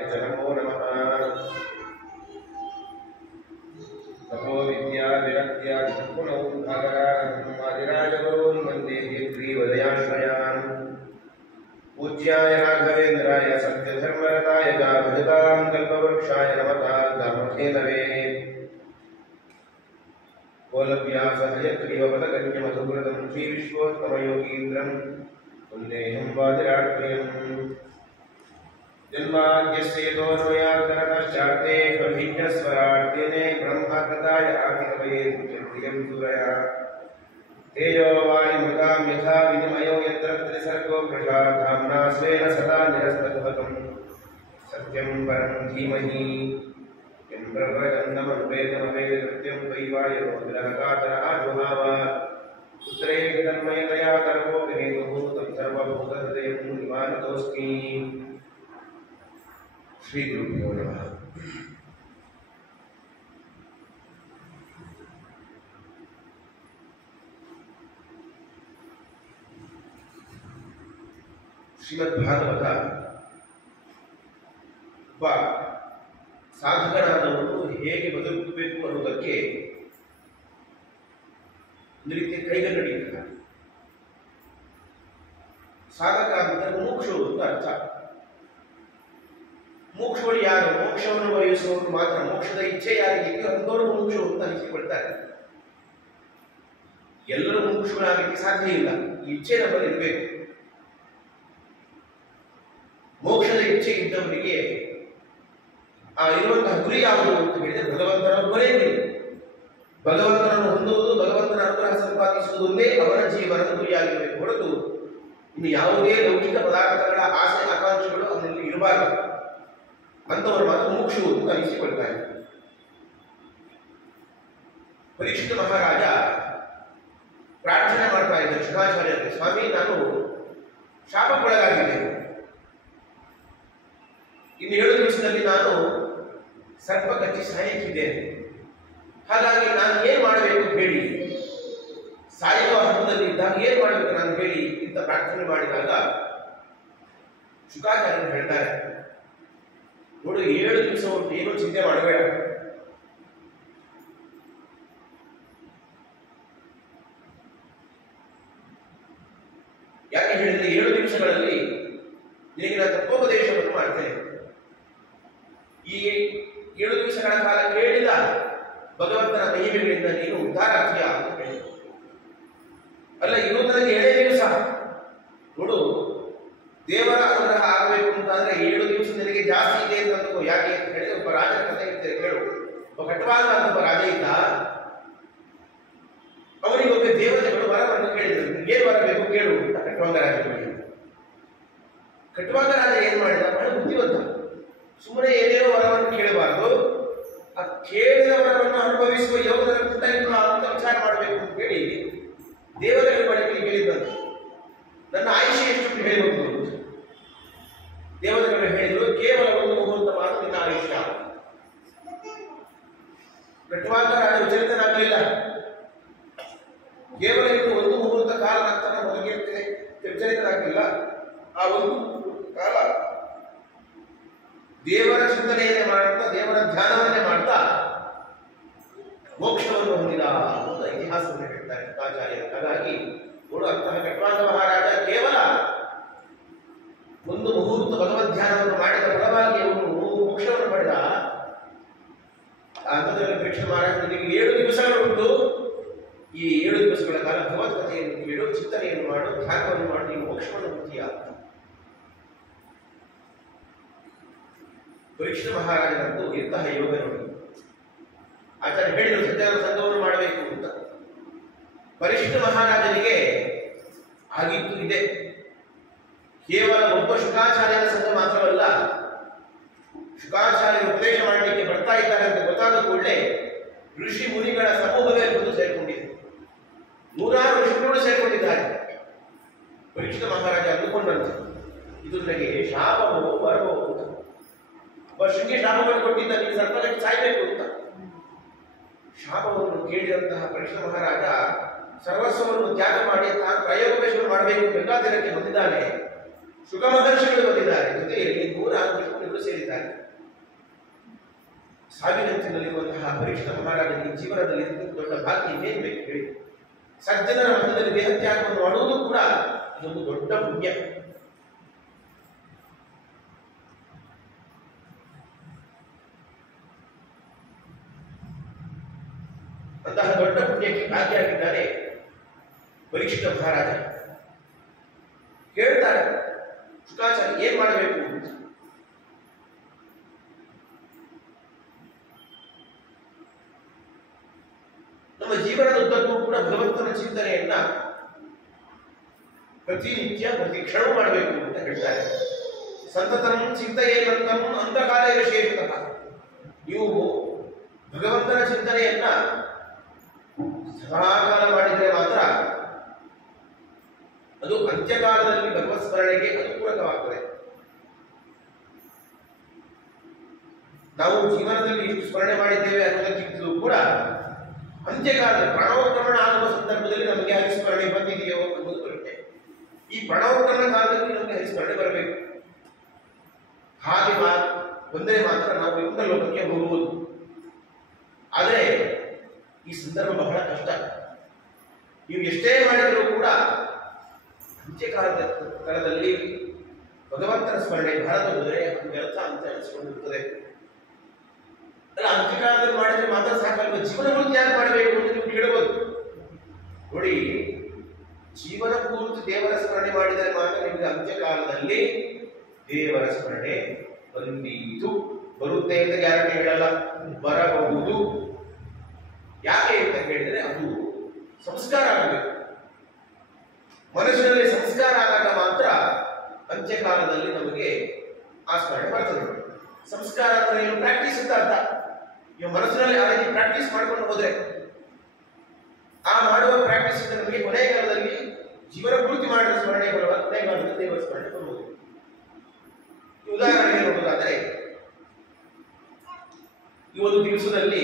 नमो नमः। तपो विद्या विरक्त्या आदिराजगुरून् वन्दे ग्रीवदयाश्रयान्। पूज्याय राघवेन्द्राय सत्यधर्मरताय च भजतां कल्पवृक्षाय नमतां धर्महेतवे। कोलव्यासहयग्रीवपदकन्यमधुव्रतं श्रीविश्वोत्तमयोगीन्द्रं वन्देऽहं वादिराट्प्रियम्। जन्माद्यस्येतोऽन्वयान्तरतश्चार्तेष्वभिज्ञस्वरार्थिने ब्रह्मकृताय आदिकवये प्रियं सूरया। तेजो वायुमृतां यथा विनिमयो यत्र त्रिसर्गो प्रशाधाम्ना स्वेन सदा निरस्तकुहकं सत्यं परं धीमहि। यं प्रभजन्तमनुपेतमवेदकृत्यं वैवायनो विरहकातर आजुहाव। पुत्रेण तन्मयतया तर्पोऽपि हेतुः तं सर्वभूतहृदयं निवारतोऽस्मि। श्री गुरुभ्यो नमः। ಶ್ರೀಮದ್ಭಾಗವತ ಒಬ್ಬ ಸಾಧಕನಾದವನು ಹೇಗೆ ಬದುಕಬೇಕು ಅನ್ನೋದಕ್ಕೆ ಒಂದು ರೀತಿಯ ಕೈಗನ್ನಡಿಯಿದ್ದಾರೆ. ಸಾಧಕ ಅಂದರೆ ಮೋಕ್ಷ ಅಂತ ಅರ್ಥ. ಮೋಕ್ಷಗಳು ಯಾರು? ಮೋಕ್ಷವನ್ನು ವಹಿಸುವವರು ಮಾತ್ರ. ಮೋಕ್ಷದ ಇಚ್ಛೆ ಯಾರಿಗಿದೆಯೋ ಅಂಥವರು ಮೋಕ್ಷ ಅಂತ ಅನಿಸಿಕೊಳ್ತಾರೆ. ಎಲ್ಲರೂ ಮೋಕ್ಷಗಳಾಗಲಿಕ್ಕೆ ಸಾಧ್ಯ ಇಲ್ಲ. ಇಚ್ಛೆ ನಮ್ಮಲ್ಲಿ ಇರಬೇಕು. ಮೋಕ್ಷದ ಇಚ್ಛೆ ಇದ್ದವರಿಗೆ ಇರುವಂತಹ ಗುರಿ ಯಾವುದು ಅಂತ ಹೇಳಿದ್ರೆ ಭಗವಂತನೊಬ್ಬರೇ ಗುರಿ. ಭಗವಂತನನ್ನು ಹೊಂದುವುದು, ಭಗವಂತನ ಅನುಗ್ರಹ ಸಂಪಾದಿಸುವುದು ಒಂದೇ ಅವನ ಜೀವನದ ಗುರಿಯಾಗಿರಬೇಕು ಹೊರತು ಇನ್ನು ಯಾವುದೇ ಲೌಕಿಕ ಪದಾರ್ಥಗಳ ಆಸೆ ಆಕಾಂಕ್ಷೆಗಳು ಅವನಲ್ಲಿ ಇರಬಾರದು. ಅಂತವರು ಮಾತ್ರ ಮೋಕ್ಷವು ಅಂತ ಅನಿಸಿಕೊಳ್ತಾರೆ. ಪರೀಕ್ಷಿತ ಮಹಾರಾಜ ಪ್ರಾರ್ಥನೆ ಮಾಡ್ತಾ ಇದ್ದ ಶುಕಾಚಾರ್ಯರಿಗೆ, ಸ್ವಾಮಿ, ನಾನು ಶಾಪಕ್ಕೊಳಗಾಗಿದ್ದೇನೆ. ಇನ್ನು 7 ದಿವಸದಲ್ಲಿ ನಾನು ಸರ್ಪ ಕಚ್ಚಿ ಸಾಯುತ್ತಿದ್ದೇನೆ. ಹಾಗಾಗಿ ನಾನು ಏನ್ ಮಾಡಬೇಕು ಹೇಳಿ, ಸಾಯುವ ಹಂತದಲ್ಲಿ ಇದ್ದಾಗ ಏನ್ ಮಾಡಬೇಕು ನಾನು ಹೇಳಿ ಇಂತ ಪ್ರಾರ್ಥನೆ ಮಾಡಿದಾಗ ಶುಕಾಚಾರ್ಯರು ಹೇಳ್ತಾರೆ, ನೋಡು, 7 ದಿವಸ ಏನೂ ಚಿಂತೆ ಮಾಡಬೇಡ. ಯಾಕೆ ಹೇಳಿದ್ರೆ 7 ದಿವಸಗಳಲ್ಲಿ ನಿನಗೆ ನಾನು ತತ್ವೋಪದೇಶವನ್ನು ಮಾಡ್ತೇನೆ. ಈ 7 ದಿವಸಗಳ ಕಾಲ ಕೇಳಿದ ಭಗವಂತನ ಮಹಿಮೆಗಳಿಂದ ನೀನು ಉದ್ಧಾರ ಆಗ್ತೀಯ ಅಂತ ಹೇಳಿ. ಅಲ್ಲ, ಇದು ನನಗೆ 7 ದಿವಸ. ನೋಡು, ದೇವರ ಅನುಗ್ರಹ ಆಗಬೇಕು ಅಂತಂದ್ರೆ 7 ದಿವಸ ನಿನಗೆ ಜಾಸ್ತಿ ಇದೆ ಅಂತ ಅಂದ್ಕೋ. ಯಾಕೆ ಅಂತ ಹೇಳಿದ್ರೆ ಒಬ್ಬ ರಾಜನ ಕಥೆ ಇರ್ತದೆ ಕೇಳು. ಒಬ್ಬ ಕಟ್ವಾಲ ಅಂತ ಒಬ್ಬ ರಾಜ ಇದ್ದ. ಅವನಿಗೆ ಒಬ್ಬ ದೇವತೆಗಳು ವರವನ್ನು ಕೇಳಿದರು. ಏನ್ ವರ ಬೇಕು ಕೇಳು ಅಂತ ಕಟ್ವಾಂಗ ರಾಜ ಹೇಳಿದ. ಕಟ್ವಾಂಗ ರಾಜ ಏನ್ ಮಾಡಿದ? ಬಹಳ ಬುದ್ಧಿವಂತ. ಸುಮ್ಮನೆ ಏನೇನೋ ವರವನ್ನು ಕೇಳಬಾರದು, ಆ ಕೇಳಿದ ವರವನ್ನು ಅನುಭವಿಸುವ ಯೋಗದ ಪುಟ್ಟ ಅಂತ ವಿಚಾರ ಮಾಡಬೇಕು ಅಂತ ಹೇಳಿ ದೇವತೆಗಳ ಬಳಿಗೆ ಹೇಳಿದ್ದಂತೆ. ನನ್ನ ಆಯುಷ್ಯ ಎಷ್ಟು ಹೇಳಬಹುದು? ದೇವತೆಗಳು ಹೇಳಿದ್ರು, ಕೇವಲ 1 ಮುಹೂರ್ತ ಮಾತ್ರ ನಿನ್ನ ಆಯುಷ್ಯ. ಕಟ್ವಾಂಗ ರಾಜ ವಿಚಲಿತನಾಗಲಿಲ್ಲ. ಕೇವಲ ಇನ್ನು 1 ಮುಹೂರ್ತ ಕಾಲ ನಂತರ ಹೊರಗಿರ್ತದೆ, ವಿಚಲಿತನಾಗಲಿಲ್ಲ. ಆ 1 ಕಾಲ ದೇವರ ಚಿಂತನೆಯನ್ನೇ ಮಾಡ್ತಾ, ದೇವರ ಧ್ಯಾನವನ್ನೇ ಮಾಡ್ತಾ ಮೋಕ್ಷವನ್ನು ಹೊಂದಿದ ಅಂತ ಇತಿಹಾಸವನ್ನು ಹೇಳ್ತಾರೆ ಶುಕಾಚಾರ್ಯರು. ಹಾಗಾಗಿ ನೋಡು, ಅಂತಹ ಕಟ್ವಾಂಗ ಮಹಾರಾಜ ಕೇವಲ 1 ಮುಹೂರ್ತ ಭಗವದ್ ಧ್ಯಾನವನ್ನು ಮಾಡಿದ ಫಲವಾಗಿ ಅವನು ಮೋಕ್ಷವನ್ನು ಪಡೆದ. ಅಂಥದ್ರಲ್ಲಿ ಪರೀಕ್ಷೆ ಮಹಾರಾಜ, ನಿನಗೆ 7 ದಿವಸಗಳುಂಟು. ಈ 7 ದಿವಸಗಳ ಕಾಲ ಭಗವದ್ಗೀತೆಯನ್ನು ಕೇಳು, ಚಿಂತನೆಯನ್ನು ಮಾಡು, ಧ್ಯಾನವನ್ನು ಮಾಡು, ನೀನು ಮೋಕ್ಷವನ್ನು ಹೊಂದಿಯ. ಪರೀಕ್ಷಿತ ಮಹಾರಾಜನಂತೂ ಇಂತಹ ಯೋಗ ನೋಡಿ. ಆಚಾರ್ಯ ಹೇಳಿದರು ಸತ್ಯನ ಸಂಘವನ್ನು ಮಾಡಬೇಕು ಅಂತ. ಪರೀಕ್ಷಿತ ಮಹಾರಾಜನಿಗೆ ಆಗಿತ್ತು ಇದೆ. ಕೇವಲ ಒಬ್ಬ ಶುಕಾಚಾರ್ಯನ ಸಂಘ ಮಾತ್ರವಲ್ಲ, ಶುಕಾಚಾರ್ಯ ಉಪದೇಶ ಮಾಡಲಿಕ್ಕೆ ಬರ್ತಾ ಇದ್ದಾರೆ ಅಂತ ಗೊತ್ತಾದ ಕೂಡಲೇ ಋಷಿ ಮುನಿಗಳ ಸಮೂಹವೇ ಬಂದು ಸೇರಿಕೊಂಡಿದೆ. 100 ಋಷಿಗಳು ಸೇರಿಕೊಂಡಿದ್ದಾರೆ. ಪರೀಕ್ಷಿತ ಮಹಾರಾಜ ಅಂದುಕೊಂಡಂತೆ ಇದು ನನಗೆ ಶಾಪವೋ ವರವೋ ಅಂತ. ಒಬ್ಬ ಶೃಂಗಿ ಶಾಪವನ್ನು ಕೊಟ್ಟಿದ್ದ, ನೀನು ಸರ್ಪಕ್ಕೆ ಸಾಯ್ಬೇಕು ಅಂತ. ಶಾಪವನ್ನು ಕೇಳಿದಂತಹ ಪರೀಕ್ಷಿತ ಮಹಾರಾಜ ಸರ್ವಸ್ವವನ್ನು ತ್ಯಾಗ ಮಾಡಿ ತಾನು ಪ್ರಯೋಗವೇಶವನ್ನು ಮಾಡಬೇಕು ಗಂಗಾತೀರಕ್ಕೆ ಬಂದಿದ್ದಾನೆ. ಶುಕ ಮಹರ್ಷಿಗಳು ಬಂದಿದ್ದಾರೆ, ಜೊತೆಯಲ್ಲಿ 104 ಋಷಿಗಳು ಸೇರಿದ್ದಾರೆ. ಸಾವಿನಂಚಿನಲ್ಲಿರುವಂತಹ ಪರೀಕ್ಷಿತ ಮಹಾರಾಜನಿಗೆ ಜೀವನದಲ್ಲಿ ದೊಡ್ಡ ಭಾಗ್ಯ ಇನ್ನೇನು ಬೇಕು ಹೇಳಿ? ಸಜ್ಜನರ ಮಧ್ಯದಲ್ಲಿ ದೇಹತ್ಯಾಗವನ್ನು ಮಾಡುವುದು ಕೂಡ ಇದೊಂದು ದೊಡ್ಡ ಪುಣ್ಯ. ಅಂತಹ ದೊಡ್ಡ ಪುಣ್ಯಕ್ಕೆ ಭಾಗಿಯಾಗಿದ್ದಾರೆ ಪರೀಕ್ಷಿತ ಮಹಾರಾಜ. ಕೇಳ್ತಾರೆ ಶುಕಾಚಾರ್ಯ ಏನ್ ಮಾಡಬೇಕು? ನಮ್ಮ ಜೀವನದ ಉದ್ದಕ್ಕೂ ಕೂಡ ಭಗವಂತನ ಚಿಂತನೆಯನ್ನ ಪ್ರತಿನಿತ್ಯ ಪ್ರತಿ ಕ್ಷಣವೂ ಮಾಡಬೇಕು ಅಂತ ಹೇಳ್ತಾರೆ. ಸಂತತಂ ಚಿಂತೆಯೇನಂತಂ ಅಂತಕಾಲೇ ವಿಶೇಷತಃ. ನೀವು ಭಗವಂತನ ಚಿಂತನೆಯನ್ನ ಸದಾಕಾಲ ಮಾಡಿದರೆ ಮಾತ್ರ ಅದು ಅಂತ್ಯಕಾಲದಲ್ಲಿ ಭಗವತ್ ಸ್ಮರಣೆಗೆ ಅನುಕೂಲಕವಾಗ್ತದೆ. ನಾವು ಜೀವನದಲ್ಲಿ ಎಷ್ಟು ಸ್ಮರಣೆ ಮಾಡಿದ್ದೇವೆ ಅನ್ನೋದಕ್ಕಿಂತಲೂ ಕೂಡ ಅಂತ್ಯಕಾಲದಲ್ಲಿ ಪ್ರಣವಕ್ರಮಣ ಆಗುವ ಸಂದರ್ಭದಲ್ಲಿ ನಮಗೆ ಹರಿಸ್ಮರಣೆ ಬಂದಿದೆಯೋ ಅನ್ನೋದು ಪ್ರಶ್ನೆ. ಈ ಪ್ರಣವಕ್ರಮಣ ಕಾಲದಲ್ಲಿ ನಮಗೆ ಹರಿಸ್ಮರಣೆ ಬರಬೇಕು. ಹಾಗೆ ಬಂದರೆ ಮಾತ್ರ ನಾವು ಇಂಥ ಲೋಕಕ್ಕೆ ಹೋಗುವುದು. ಆದರೆ ಈ ಸಂದರ್ಭ ಬಹಳ ಕಷ್ಟ. ನೀವು ಎಷ್ಟೇ ಮಾಡಿದರೂ ಕೂಡ ಅಂತ್ಯಕಾಲದ ಕಾಲದಲ್ಲಿ ಭಗವಂತನ ಸ್ಮರಣೆ ಭಾರತ ಹೋದರೆ ಅದು ವ್ಯರ್ಥ ಅಂತ ಅನಿಸಿಕೊಂಡಿರುತ್ತದೆ. ಅಲ್ಲ, ಅಂತ್ಯಕಾಲದಲ್ಲಿ ಮಾಡಿದ್ರೆ ಮಾತ್ರ ಸಾಕಲ್ವ? ಜೀವನ ಪೂರ್ತಿ ಯಾಕೆ ಮಾಡಬೇಕು ಅಂತ ನೀವು ಕೇಳಬಹುದು. ನೋಡಿ, ಜೀವನ ಪೂರ್ತಿ ದೇವರ ಸ್ಮರಣೆ ಮಾಡಿದರೆ ಮಾತ್ರ ನಿಮಗೆ ಅಂತ್ಯಕಾಲದಲ್ಲಿ ದೇವರ ಸ್ಮರಣೆ ಬಂದೀತು. ಬರುತ್ತೆ ಅಂತ ಗ್ಯಾರಂಟಿ ಹೇಳಲ್ಲ, ಬರಬಹುದು. ಯಾಕೆ ಅಂತ ಹೇಳಿದರೆ ಅದು ಸಂಸ್ಕಾರ ಆಗಬೇಕು. ಮನುಷ್ಯನಲ್ಲಿ ಸಂಸ್ಕಾರ ಆದಾಗ ಮಾತ್ರ ಅಂತ್ಯಕಾಲದಲ್ಲಿ ನಮಗೆ ಆ ಸ್ಮರಣೆ ಬರ್ತದೆ. ಸಂಸ್ಕಾರ ಅಂದ್ರೆ ಏನು? ಪ್ರಾಕ್ಟೀಸ್ ಅಂತ ಅರ್ಥ. ನೀವು ಮನಸ್ಸಿನಲ್ಲಿ ಆ ರೀತಿ ಪ್ರಾಕ್ಟೀಸ್ ಮಾಡ್ಕೊಂಡು ಹೋದ್ರೆ ಆ ಮಾಡುವ ಪ್ರಾಕ್ಟೀಸ್ ಇಂದ ನಮಗೆ ಕೊನೆಯ ಕಾಲದಲ್ಲಿ ಜೀವನ ಪೂರ್ತಿ ಮಾಡಿದ ಸ್ಮರಣೆ ಬರುವ ಕೊನೆಯ ಕಾಲದಲ್ಲಿ ದೇವರ ಸ್ಮರಣೆ ಬರುವುದು. ಉದಾಹರಣೆಗೆ ನೋಡೋದಾದರೆ, ಈ ಒಂದು ದಿವಸದಲ್ಲಿ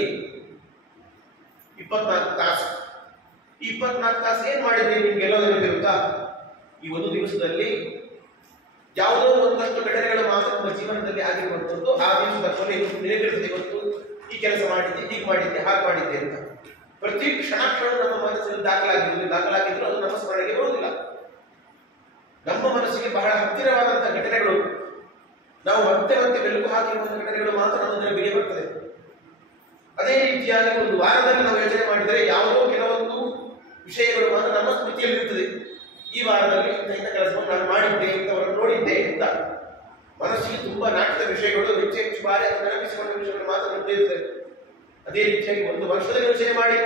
24 ತಾಸು, ಈ 24 ತಾಸು ಏನ್ ಮಾಡಿದ್ರಿ ನಿಮ್ಗೆಲ್ಲೋ ನೆನಪಿರುತ್ತಾ? ಈ ಒಂದು ದಿವಸದಲ್ಲಿ ಯಾವುದೋ ಒಂದಷ್ಟು ಘಟನೆಗಳು ಮಾತ್ರ ನಮ್ಮ ಜೀವನದಲ್ಲಿ ಆಗಿರುವಂಥದ್ದು. ಆ ದಿವಸದ ಕೊನೆ ನೆನಪಿರುತ್ತದೆ, ಇವತ್ತು ಈ ಕೆಲಸ ಮಾಡಿದ್ದೆ, ಹೀಗೆ ಮಾಡಿದ್ದೆ, ಹಾಗೆ ಮಾಡಿದ್ದೆ ಅಂತ. ಪ್ರತಿ ಕ್ಷಣ ನಮ್ಮ ಮನಸ್ಸಲ್ಲಿ ದಾಖಲಾಗಿದ್ರು ಅದು ನಮ್ಮ ಸ್ಮರಣೆಗೆ ಬರುವುದಿಲ್ಲ. ನಮ್ಮ ಮನಸ್ಸಿಗೆ ಬಹಳ ಹತ್ತಿರವಾದಂತಹ ಘಟನೆಗಳು, ನಾವು ಮತ್ತೆ ಮತ್ತೆ ಬೆಳಕು ಹಾಕಿರುವಂತಹ ಘಟನೆಗಳು ಮಾತ್ರ ನಮ್ಮ ನೆನಪಿಗೆ ಬರ್ತದೆ. ಅದೇ ರೀತಿಯಾಗಿ ಒಂದು ವಾರದಲ್ಲಿ ನಾವು ಯೋಚನೆ ಮಾಡಿದರೆ ಯಾವುದೋ ಕೆಲವೊಂದು ವಿಷಯಗಳು ಮಾತ್ರ ನಮ್ಮ ಸ್ಮೃತಿಯಲ್ಲಿ ಇರ್ತದೆ. ಈ ವಾರದಲ್ಲಿ ಇಂಥ ಕೆಲಸವನ್ನು ನಾನು ಮಾಡಿದ್ದೆ, ಇಂಥವರನ್ನು ನೋಡಿದ್ದೆ ಅಂತ. ಮನಸ್ಸಿಗೆ ತುಂಬಾ ನಾಟಕ ವಿಷಯಗಳು ಹೆಚ್ಚು ಬಾರಿ ಅದು ನೆನಪಿಸಿಕೊಂಡ ವಿಷಯಗಳು ಮಾತ್ರ ನೆನಪಿರುತ್ತದೆ. ಅದೇ ರೀತಿಯಾಗಿ ಒಂದು ವರ್ಷದಲ್ಲಿ ಯೋಚನೆ ಮಾಡಿ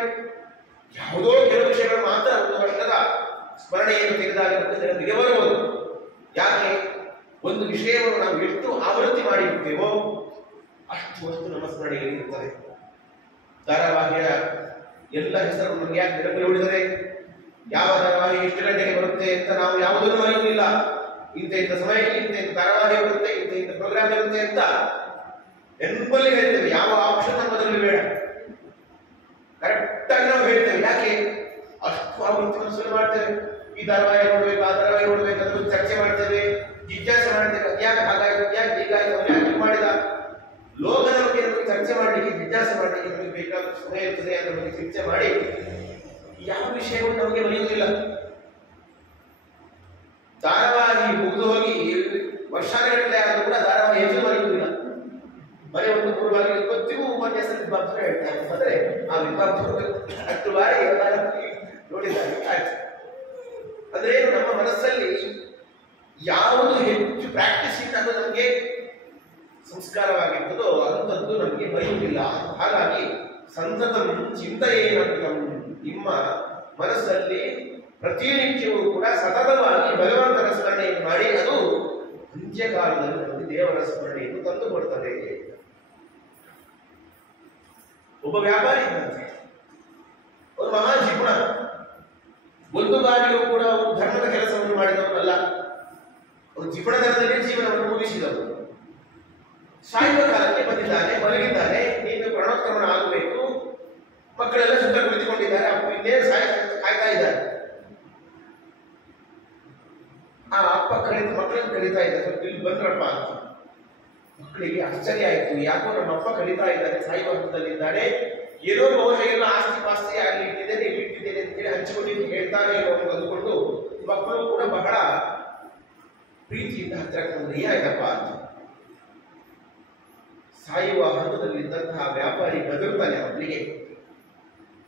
ಯಾವುದೋ ಕೆಲವು ವಿಷಯಗಳು ಮಾತ್ರ ಒಂದು ವರ್ಷದ ಸ್ಮರಣೆಯನ್ನು ತೆಗೆದಾಗ ನೆನಪಿಗೆ ಬರಬಹುದು. ಯಾಕೆ? ಒಂದು ವಿಷಯವನ್ನು ನಾವು ಎಷ್ಟು ಆವೃತ್ತಿ ಮಾಡಿರುತ್ತೇವೋ ಅಷ್ಟು ವಸ್ತು ನಮ್ಮ ಸ್ಮರಣೆಯಲ್ಲಿ ಇರುತ್ತದೆ. ಧಾರಾವಾಹಿಯ ಎಲ್ಲ ಹೆಸರು ನಮಗೆ ಯಾಕೆ ನೆನಪಲ್ಲಿ ಉಳಿದರೆ, ಯಾವ ಧಾರಾವಾಹಿ ಎಷ್ಟು ಗಂಟೆಗೆ ಬರುತ್ತೆ ಅಂತ ನಾವು ಯಾವುದನ್ನು ಅರಿಯುವುದಿಲ್ಲ. ಇಂಥ ಸಮಯಕ್ಕೆ ಇಂಥ ಧಾರಾವಾಹಿ ಬರುತ್ತೆ, ಇಂಥ ಪ್ರೋಗ್ರಾಮ್ ಇರುತ್ತೆ ಅಂತ ನೆನಪಲ್ಲಿ ಹೇಳ್ತೇವೆ. ಯಾವ ಆಪ್ಷನ್ ನಮ್ಮದಲ್ಲಿ ಬೇಡ, ಕರೆಕ್ಟ್ ಆಗಿ ನಾವು ಹೇಳ್ತೇವೆ. ಯಾಕೆ? ಅಷ್ಟು ಆವೃತ್ತಿಯನ್ನು ಶುರು ಮಾಡ್ತೇವೆ. ಈ ಧಾರಾವಾಹಿ ನೋಡ್ಬೇಕು, ಆ ಧಾರಾವಾಹಿ ನೋಡ್ಬೇಕು ಅದ್ರ ಬಗ್ಗೆ ಚರ್ಚೆ ಮಾಡ್ತೇವೆ, ಜಿಜ್ಞಾಸೆ ಮಾಡ್ತೇವೆ. ಯಾಕೆ ಹಾಗಾಯ್ತು, ಯಾಕೆ ಹೀಗಾಯ್ತು, ಅವ್ರು ಯಾಕೆ ಮಾಡಿದ? ಲೋಕದ ಬಗ್ಗೆ ನಮಗೆ ಚರ್ಚೆ ಮಾಡಲಿಕ್ಕೆ, ಜಿಜ್ಞಾಸೆ ಮಾಡಲಿಕ್ಕೆ ನಮಗೆ ಬೇಕಾದ ಸಮಯ ಇರ್ತದೆ. ಅದರ ಬಗ್ಗೆ ಚರ್ಚೆ ಮಾಡಿ ಯಾವ ವಿಷಯಗಳು ನಮಗೆ ಬರೆಯುವುದಿಲ್ಲ. ಧಾರಾವಾಹಿ ಮುಗಿದು ಹೋಗಿ ವರ್ಷಾನುಗಟ್ಟಲೆ ಆದರೂ ಕೂಡ ಧಾರಾವಾಹಿ ಹೆಚ್ಚು ಬರೆಯುವುದಿಲ್ಲ. ಬರೀ ಒಂದು 3 ಬಾರಿ ಇವತ್ತಿಗೂ ಉಪನ್ಯಾಸ ವಿದ್ವಾಂಸರು ಹೇಳ್ತಾರೆ ಅಂದ್ರೆ ಆ ವಿದ್ವಾಂಸರು 10 ಬಾರಿ ನೋಡಿದ್ದಾರೆ. ಆಯ್ತು ಅಂದ್ರೆ ಏನು? ನಮ್ಮ ಮನಸ್ಸಲ್ಲಿ ಯಾವುದು ಹೆಚ್ಚು ಪ್ರಾಕ್ಟೀಸ್ ಇಂದ ಅದು ನಮಗೆ ಸಂಸ್ಕಾರವಾಗಿರ್ತದೋ ಅಂಥದ್ದು ನಮಗೆ ಬರೆಯುವುದಿಲ್ಲ. ಹಾಗಾಗಿ ಸಂತತಂ ಚಿಂತೆಯೇನಂತಂ, ನಿಮ್ಮ ಮನಸ್ಸಲ್ಲಿ ಪ್ರತಿನಿತ್ಯವೂ ಕೂಡ ಸತತವಾಗಿ ಭಗವಂತನ ಸ್ಮರಣೆಯನ್ನು ಮಾಡಿ ಅದು ಅಂತ್ಯಕಾಲದಲ್ಲಿ ನಮಗೆ ದೇವರ ಸ್ಮರಣೆಯನ್ನು ತಂದು ಕೊಡ್ತದೆ. ಒಬ್ಬ ವ್ಯಾಪಾರಿ ಇದ್ದಂತೆ, ಒಂದು ಮಹಾ ಜಿಪುಣ. ಒಂದು ಬಾರಿಯೂ ಕೂಡ ಒಂದು ಧರ್ಮದ ಕೆಲಸವನ್ನು ಮಾಡಿದವರಲ್ಲ, ಒಂದು ಜಿಪುಣತನದಲ್ಲಿ ಜೀವನವನ್ನು ಮುಗಿಸಿದವರು. ಸಾಯುವ ಕಾಲಕ್ಕೆ ಬಂದಿದ್ದಾನೆ, ಮಲಗಿದ್ದಾನೆ. ನೀನು ಪ್ರಣೋತ್ಕ್ರಮಣ ಆಗಬೇಕು, ಮಕ್ಕಳೆಲ್ಲ ಸುತ್ತ ಕುಳಿತುಕೊಂಡಿದ್ದಾರೆ, ಅಪ್ಪ ಇನ್ನೇನು ಕಾಯ್ತಾ ಇದ್ದಾರೆ. ಆ ಅಪ್ಪ ಕರೆದು ಮಕ್ಕಳು ಮಕ್ಕಳನ್ನು ಕರೀತಾ ಇದ್ದಾರೆ, ಸ್ವಲ್ಪ ಇಲ್ಲಿ ಬಂದ್ರಪ್ಪ ಅಂತ. ಮಕ್ಕಳಿಗೆ ಆಶ್ಚರ್ಯ ಆಯಿತು, ಯಾಕೋ ನಮ್ಮ ಅಪ್ಪ ಕರೀತಾ ಇದ್ದಾರೆ, ಸಾಯುವ ಹಂತದಲ್ಲಿದ್ದಾರೆ, ಏನೋ ಬಹುಶಃ ಎಲ್ಲ ಆಸ್ತಿ ಪಾಸ್ತಿ ಆಗಲಿ ಇಟ್ಟಿದ್ದೇನೆ ಇಟ್ಟಿದ್ದೇನೆ ಅಂತೇಳಿ ಹಂಚಿಕೊಂಡು ಹೇಳ್ತಾರೆ ಏನೋ ಅಂದುಕೊಂಡು ಮಕ್ಕಳು ಕೂಡ ಬಹಳ ಪ್ರೀತಿಯಿಂದ ಹತ್ತಿರಕ್ಕೆ ಬಂದ್ರೆ ಏನಾಯ್ತಪ್ಪ ಅಂತ. ಸಾಯುವ ಹಂತದಲ್ಲಿದ್ದಂತಹ ವ್ಯಾಪಾರಿ ಬದುರ್ತಾನೆ ಅವನಿಗೆ,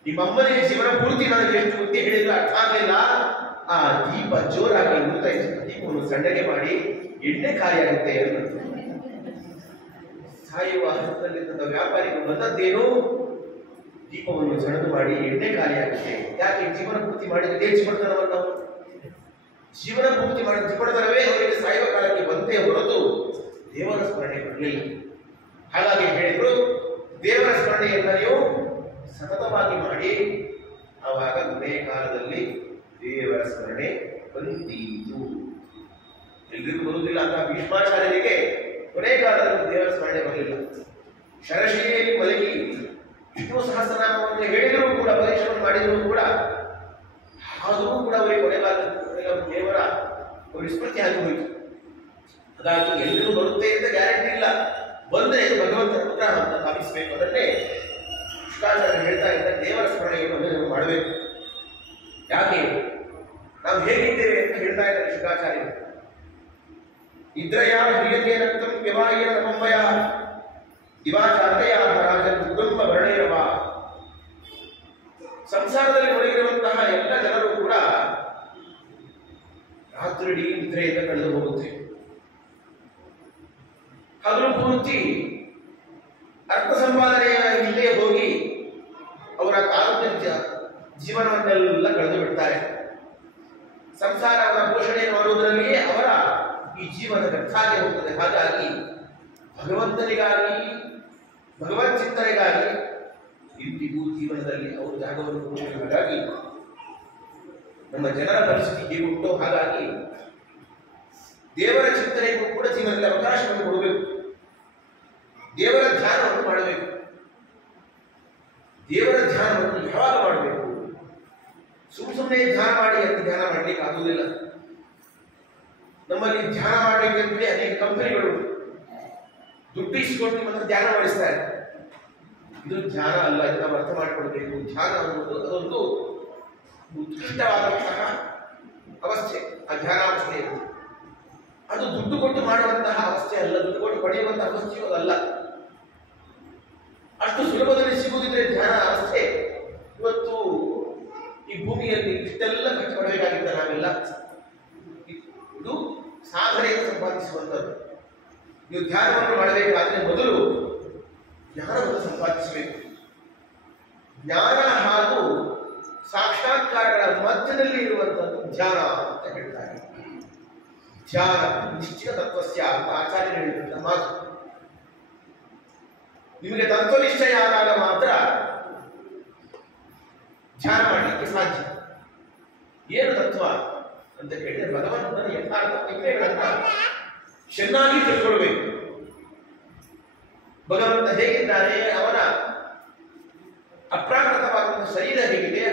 ನಿಮ್ಮಮ್ಮನಿಗೆ ಜೀವನ ಪೂರ್ತಿ ನನಗೆ ಎಷ್ಟು ಬುದ್ಧಿ ಹೇಳಿದ್ರು ಅರ್ಥ ಆಗಲಿಲ್ಲ, ಆ ದೀಪ ಜೋರಾಗಿ ಉಡ್ತಾ ಇತ್ತು, ದೀಪವನ್ನು ಸಣ್ಣಗೆ ಮಾಡಿ ಎಣ್ಣೆ ಖಾಲಿಯಾಗುತ್ತೆ ಅಂತ. ಸಾಯುವ ಹಂತದಲ್ಲಿದ್ದ ವ್ಯಾಪಾರಿಗೆ ಬಂದದ್ದೇನು, ದೀಪವನ್ನು ಸಣ್ಣದು ಮಾಡಿ ಎಣ್ಣೆ ಖಾಲಿಯಾಗುತ್ತೆ. ಯಾಕೆ? ಜೀವನ ಪೂರ್ತಿ ಮಾಡಿದ್ರೆ ಜೀವನತನವನ್ನು ನಾವು ಜೀವನ ಪೂರ್ತಿ ಮಾಡಿದ ಜೀವನತನವೇ ಅವರಿಗೆ ಸಾಯುವ ಕಾಲಕ್ಕೆ ಬಂದೇ ಹೊರತು ದೇವರ ಸ್ಮರಣೆ ಬರಲಿಲ್ಲ. ಹಾಗಾಗಿ ಹೇಳಿದ್ರು, ದೇವರ ಸ್ಮರಣೆಯನ್ನು ನೀವು ಸತತವಾಗಿ ಮಾಡಿ, ಆವಾಗ ಕೊನೆಯ ಕಾಲದಲ್ಲಿ ದೇವರ ಸ್ಮರಣೆ ಬಂದೀತು. ಎಲ್ರಿಗೂ ಬರುವುದಿಲ್ಲ ಅಂತ ಭೀಷ್ಮಾಚಾರ್ಯರಿಗೆ ಕೊನೆಯ ಕಾಲದಲ್ಲಿ ದೇವರ ಸ್ಮರಣೆ ಬರಲಿಲ್ಲ. ಶರಶಿಲೆಯಲ್ಲಿ ಮಲಗಿ ವಿಷ್ಣು ಸಹಸ್ರನಾಮವನ್ನು ಹೇಳಿದರೂ ಕೂಡ, ಪರೀಕ್ಷೆಯನ್ನು ಮಾಡಿದರೂ ಕೂಡ, ಆದರೂ ಕೂಡ ಅವರಿಗೆ ಕೊನೆಗಾಲದಲ್ಲಿ ದೇವರ ವಿಸ್ಮೃತಿ ಆಗಿ ಹೋಯಿತು. ಹಾಗಾಗಿ ಎಲ್ಲರೂ ಬರುತ್ತೆ ಅಂತ ಗ್ಯಾರಂಟಿ ಇಲ್ಲ, ಬಂದರೆ ಭಗವಂತನ ಅನುಗ್ರಹ ಅಂತ ಭಾವಿಸಬೇಕು. ಅದನ್ನೇ ಶುಕಾಚಾರ್ಯ ಹೇಳ್ತಾ ಇದ್ದ, ದೇವರ ಸ್ಮರಣೆಯನ್ನು ನಾವು ಮಾಡಬೇಕು. ಯಾಕೆ? ನಾವು ಹೇಗಿದ್ದೇವೆ ಅಂತ ಹೇಳ್ತಾ ಇದ್ದಾರೆ ಶುಕಾಚಾರ್ಯ. ನಿದ್ರಯ ಹ್ರಿಯತೆ ರಕ್ತಂ ವ್ಯವಾಹ್ಯ ನಮಂಬಯ ದಿವಾಚಾರ್ತೆಯ ರಾಜನ್ ಕುಟುಂಬ ವರ್ಣೇರವ. ಸಂಸಾರದಲ್ಲಿ ಒಳಗಿರುವಂತಹ ಎಲ್ಲ ಜನರು ಕೂಡ ರಾತ್ರಿ ನಿದ್ರೆಯಿಂದ ಕಳೆದು ಹೋಗುತ್ತೆ. ಹಗಲು ಪೂರ್ತಿ ಅರ್ಥ ಸಂಪಾದನೆಯ ಹಿಂದೆ ಹೋಗಿ ಅವರ ಕಾಲದ ಜೀವನವನ್ನೆಲ್ಲ ಕಳೆದು ಬಿಡ್ತಾರೆ. ಸಂಸಾರವನ್ನ ಪೋಷಣೆ ಮಾಡುವುದರಲ್ಲಿಯೇ ಅವರ ಈ ಜೀವನ ವ್ಯರ್ಥಾಗಿ ಹೋಗ್ತದೆ. ಹಾಗಾಗಿ ಭಗವಂತನಿಗಾಗಿ, ಭಗವತ್ ಚಿಂತನೆಗಾಗಿ ಇಂದಿಗೂ ಜೀವನದಲ್ಲಿ ಅವರು ಜಾಗವನ್ನು ಕೊಡಬೇಕು. ಹಾಗಾಗಿ ನಮ್ಮ ಜನರ ಪರಿಸ್ಥಿತಿ ಹೇಗುಂಟೋ ಹಾಗಾಗಿ ದೇವರ ಚಿಂತನೆಗೂ ಕೂಡ ಜೀವನದಲ್ಲಿ ಅವಕಾಶವನ್ನು ಕೊಡಬೇಕು. ದೇವರ ಧ್ಯಾನವನ್ನು ಮಾಡಬೇಕು. ದೇವರ ಧ್ಯಾನವನ್ನು ಯಾವಾಗ ಮಾಡಬೇಕು? ಸುಮ್ಮನೆ ಧ್ಯಾನ ಮಾಡಿ ಅಂತ ಧ್ಯಾನ ಮಾಡಲಿಕ್ಕೆ ಆಗುವುದಿಲ್ಲ. ನಮ್ಮಲ್ಲಿ ಧ್ಯಾನ ಮಾಡಲಿಕ್ಕೆ ಅಂತೇಳಿ ಅನೇಕ ಕಂಪನಿಗಳು ದುಡ್ಡು ಇಸ್ಕೊಂಡು ನಿಮ್ಮನ್ನು ಧ್ಯಾನ ಮಾಡಿಸ್ತಾರೆ. ಇದು ಧ್ಯಾನ ಅಲ್ಲ, ಇದು ನಾವು ಅರ್ಥ ಮಾಡಿಕೊಳ್ಬೇಕು. ಧ್ಯಾನ ಅನ್ನೋದು ಅದೊಂದು ಉತ್ಕೃಷ್ಟವಾದಂತಹ ಅವಸ್ಥೆ, ಆ ಧ್ಯಾನಾವಸ್ಥೆ. ಅದು ದುಡ್ಡು ಕೊಟ್ಟು ಮಾಡುವಂತಹ ಅವಸ್ಥೆ ಅಲ್ಲ, ದುಡ್ಡು ಕೊಟ್ಟು ಪಡೆಯುವಂತಹ ಅವಸ್ಥೆಯೂ ಅದಲ್ಲ. ಅಷ್ಟು ಸುಲಭದಲ್ಲಿ ಸಿಗುವುದಿದ್ರೆ ಧ್ಯಾನ ಅವಸ್ಥೆ ಇವತ್ತು ಈ ಭೂಮಿಯಲ್ಲಿ ಇಷ್ಟೆಲ್ಲ ಖರ್ಚು ಮಾಡಬೇಕಾಗಿದ್ದ ನಾವೆಲ್ಲ. ಇದು ಸಾಧನೆಯನ್ನು ಸಂಪಾದಿಸುವಂಥದ್ದು. ನೀವು ಧ್ಯಾನವನ್ನು ಮಾಡಬೇಕಾದ್ರೆ ಮೊದಲು ಜ್ಞಾನವನ್ನು ಸಂಪಾದಿಸಬೇಕು. ಜ್ಞಾನ ಹಾಗೂ ಸಾಕ್ಷಾತ್ಕಾರಗಳ ಮಧ್ಯದಲ್ಲಿ ಇರುವಂಥದ್ದು ಧ್ಯಾನ ಅಂತ ಹೇಳ್ತಾರೆ. ಧ್ಯಾನ ನಿಶ್ಚಿತ ತತ್ವಸ್ಯ ಅಂತ ಆಚಾರ್ಯರು ಹೇಳಿದಂಥ ಮಾತು. ನಿಮಗೆ ತತ್ವನಿಶ್ಚಯ ಆದಾಗ ಮಾತ್ರ ಧ್ಯಾನ ಮಾಡಲಿಕ್ಕೆ ಸಾಧ್ಯ. ಏನು ತತ್ವ ಅಂತ ಕೇಳಿದ್ರೆ, ಭಗವಂತನ ಯಥಾರ್ಥ ವಿಷಯಗಳನ್ನ ಚೆನ್ನಾಗಿ ತಿಳ್ಕೊಳ್ಬೇಕು. ಭಗವಂತ ಹೇಗಿದ್ದಾನೆ, ಅವನ ಅಪ್ರಾಕೃತವಾದಂತಹ ಶರೀರ ಹೇಗಿದೆ,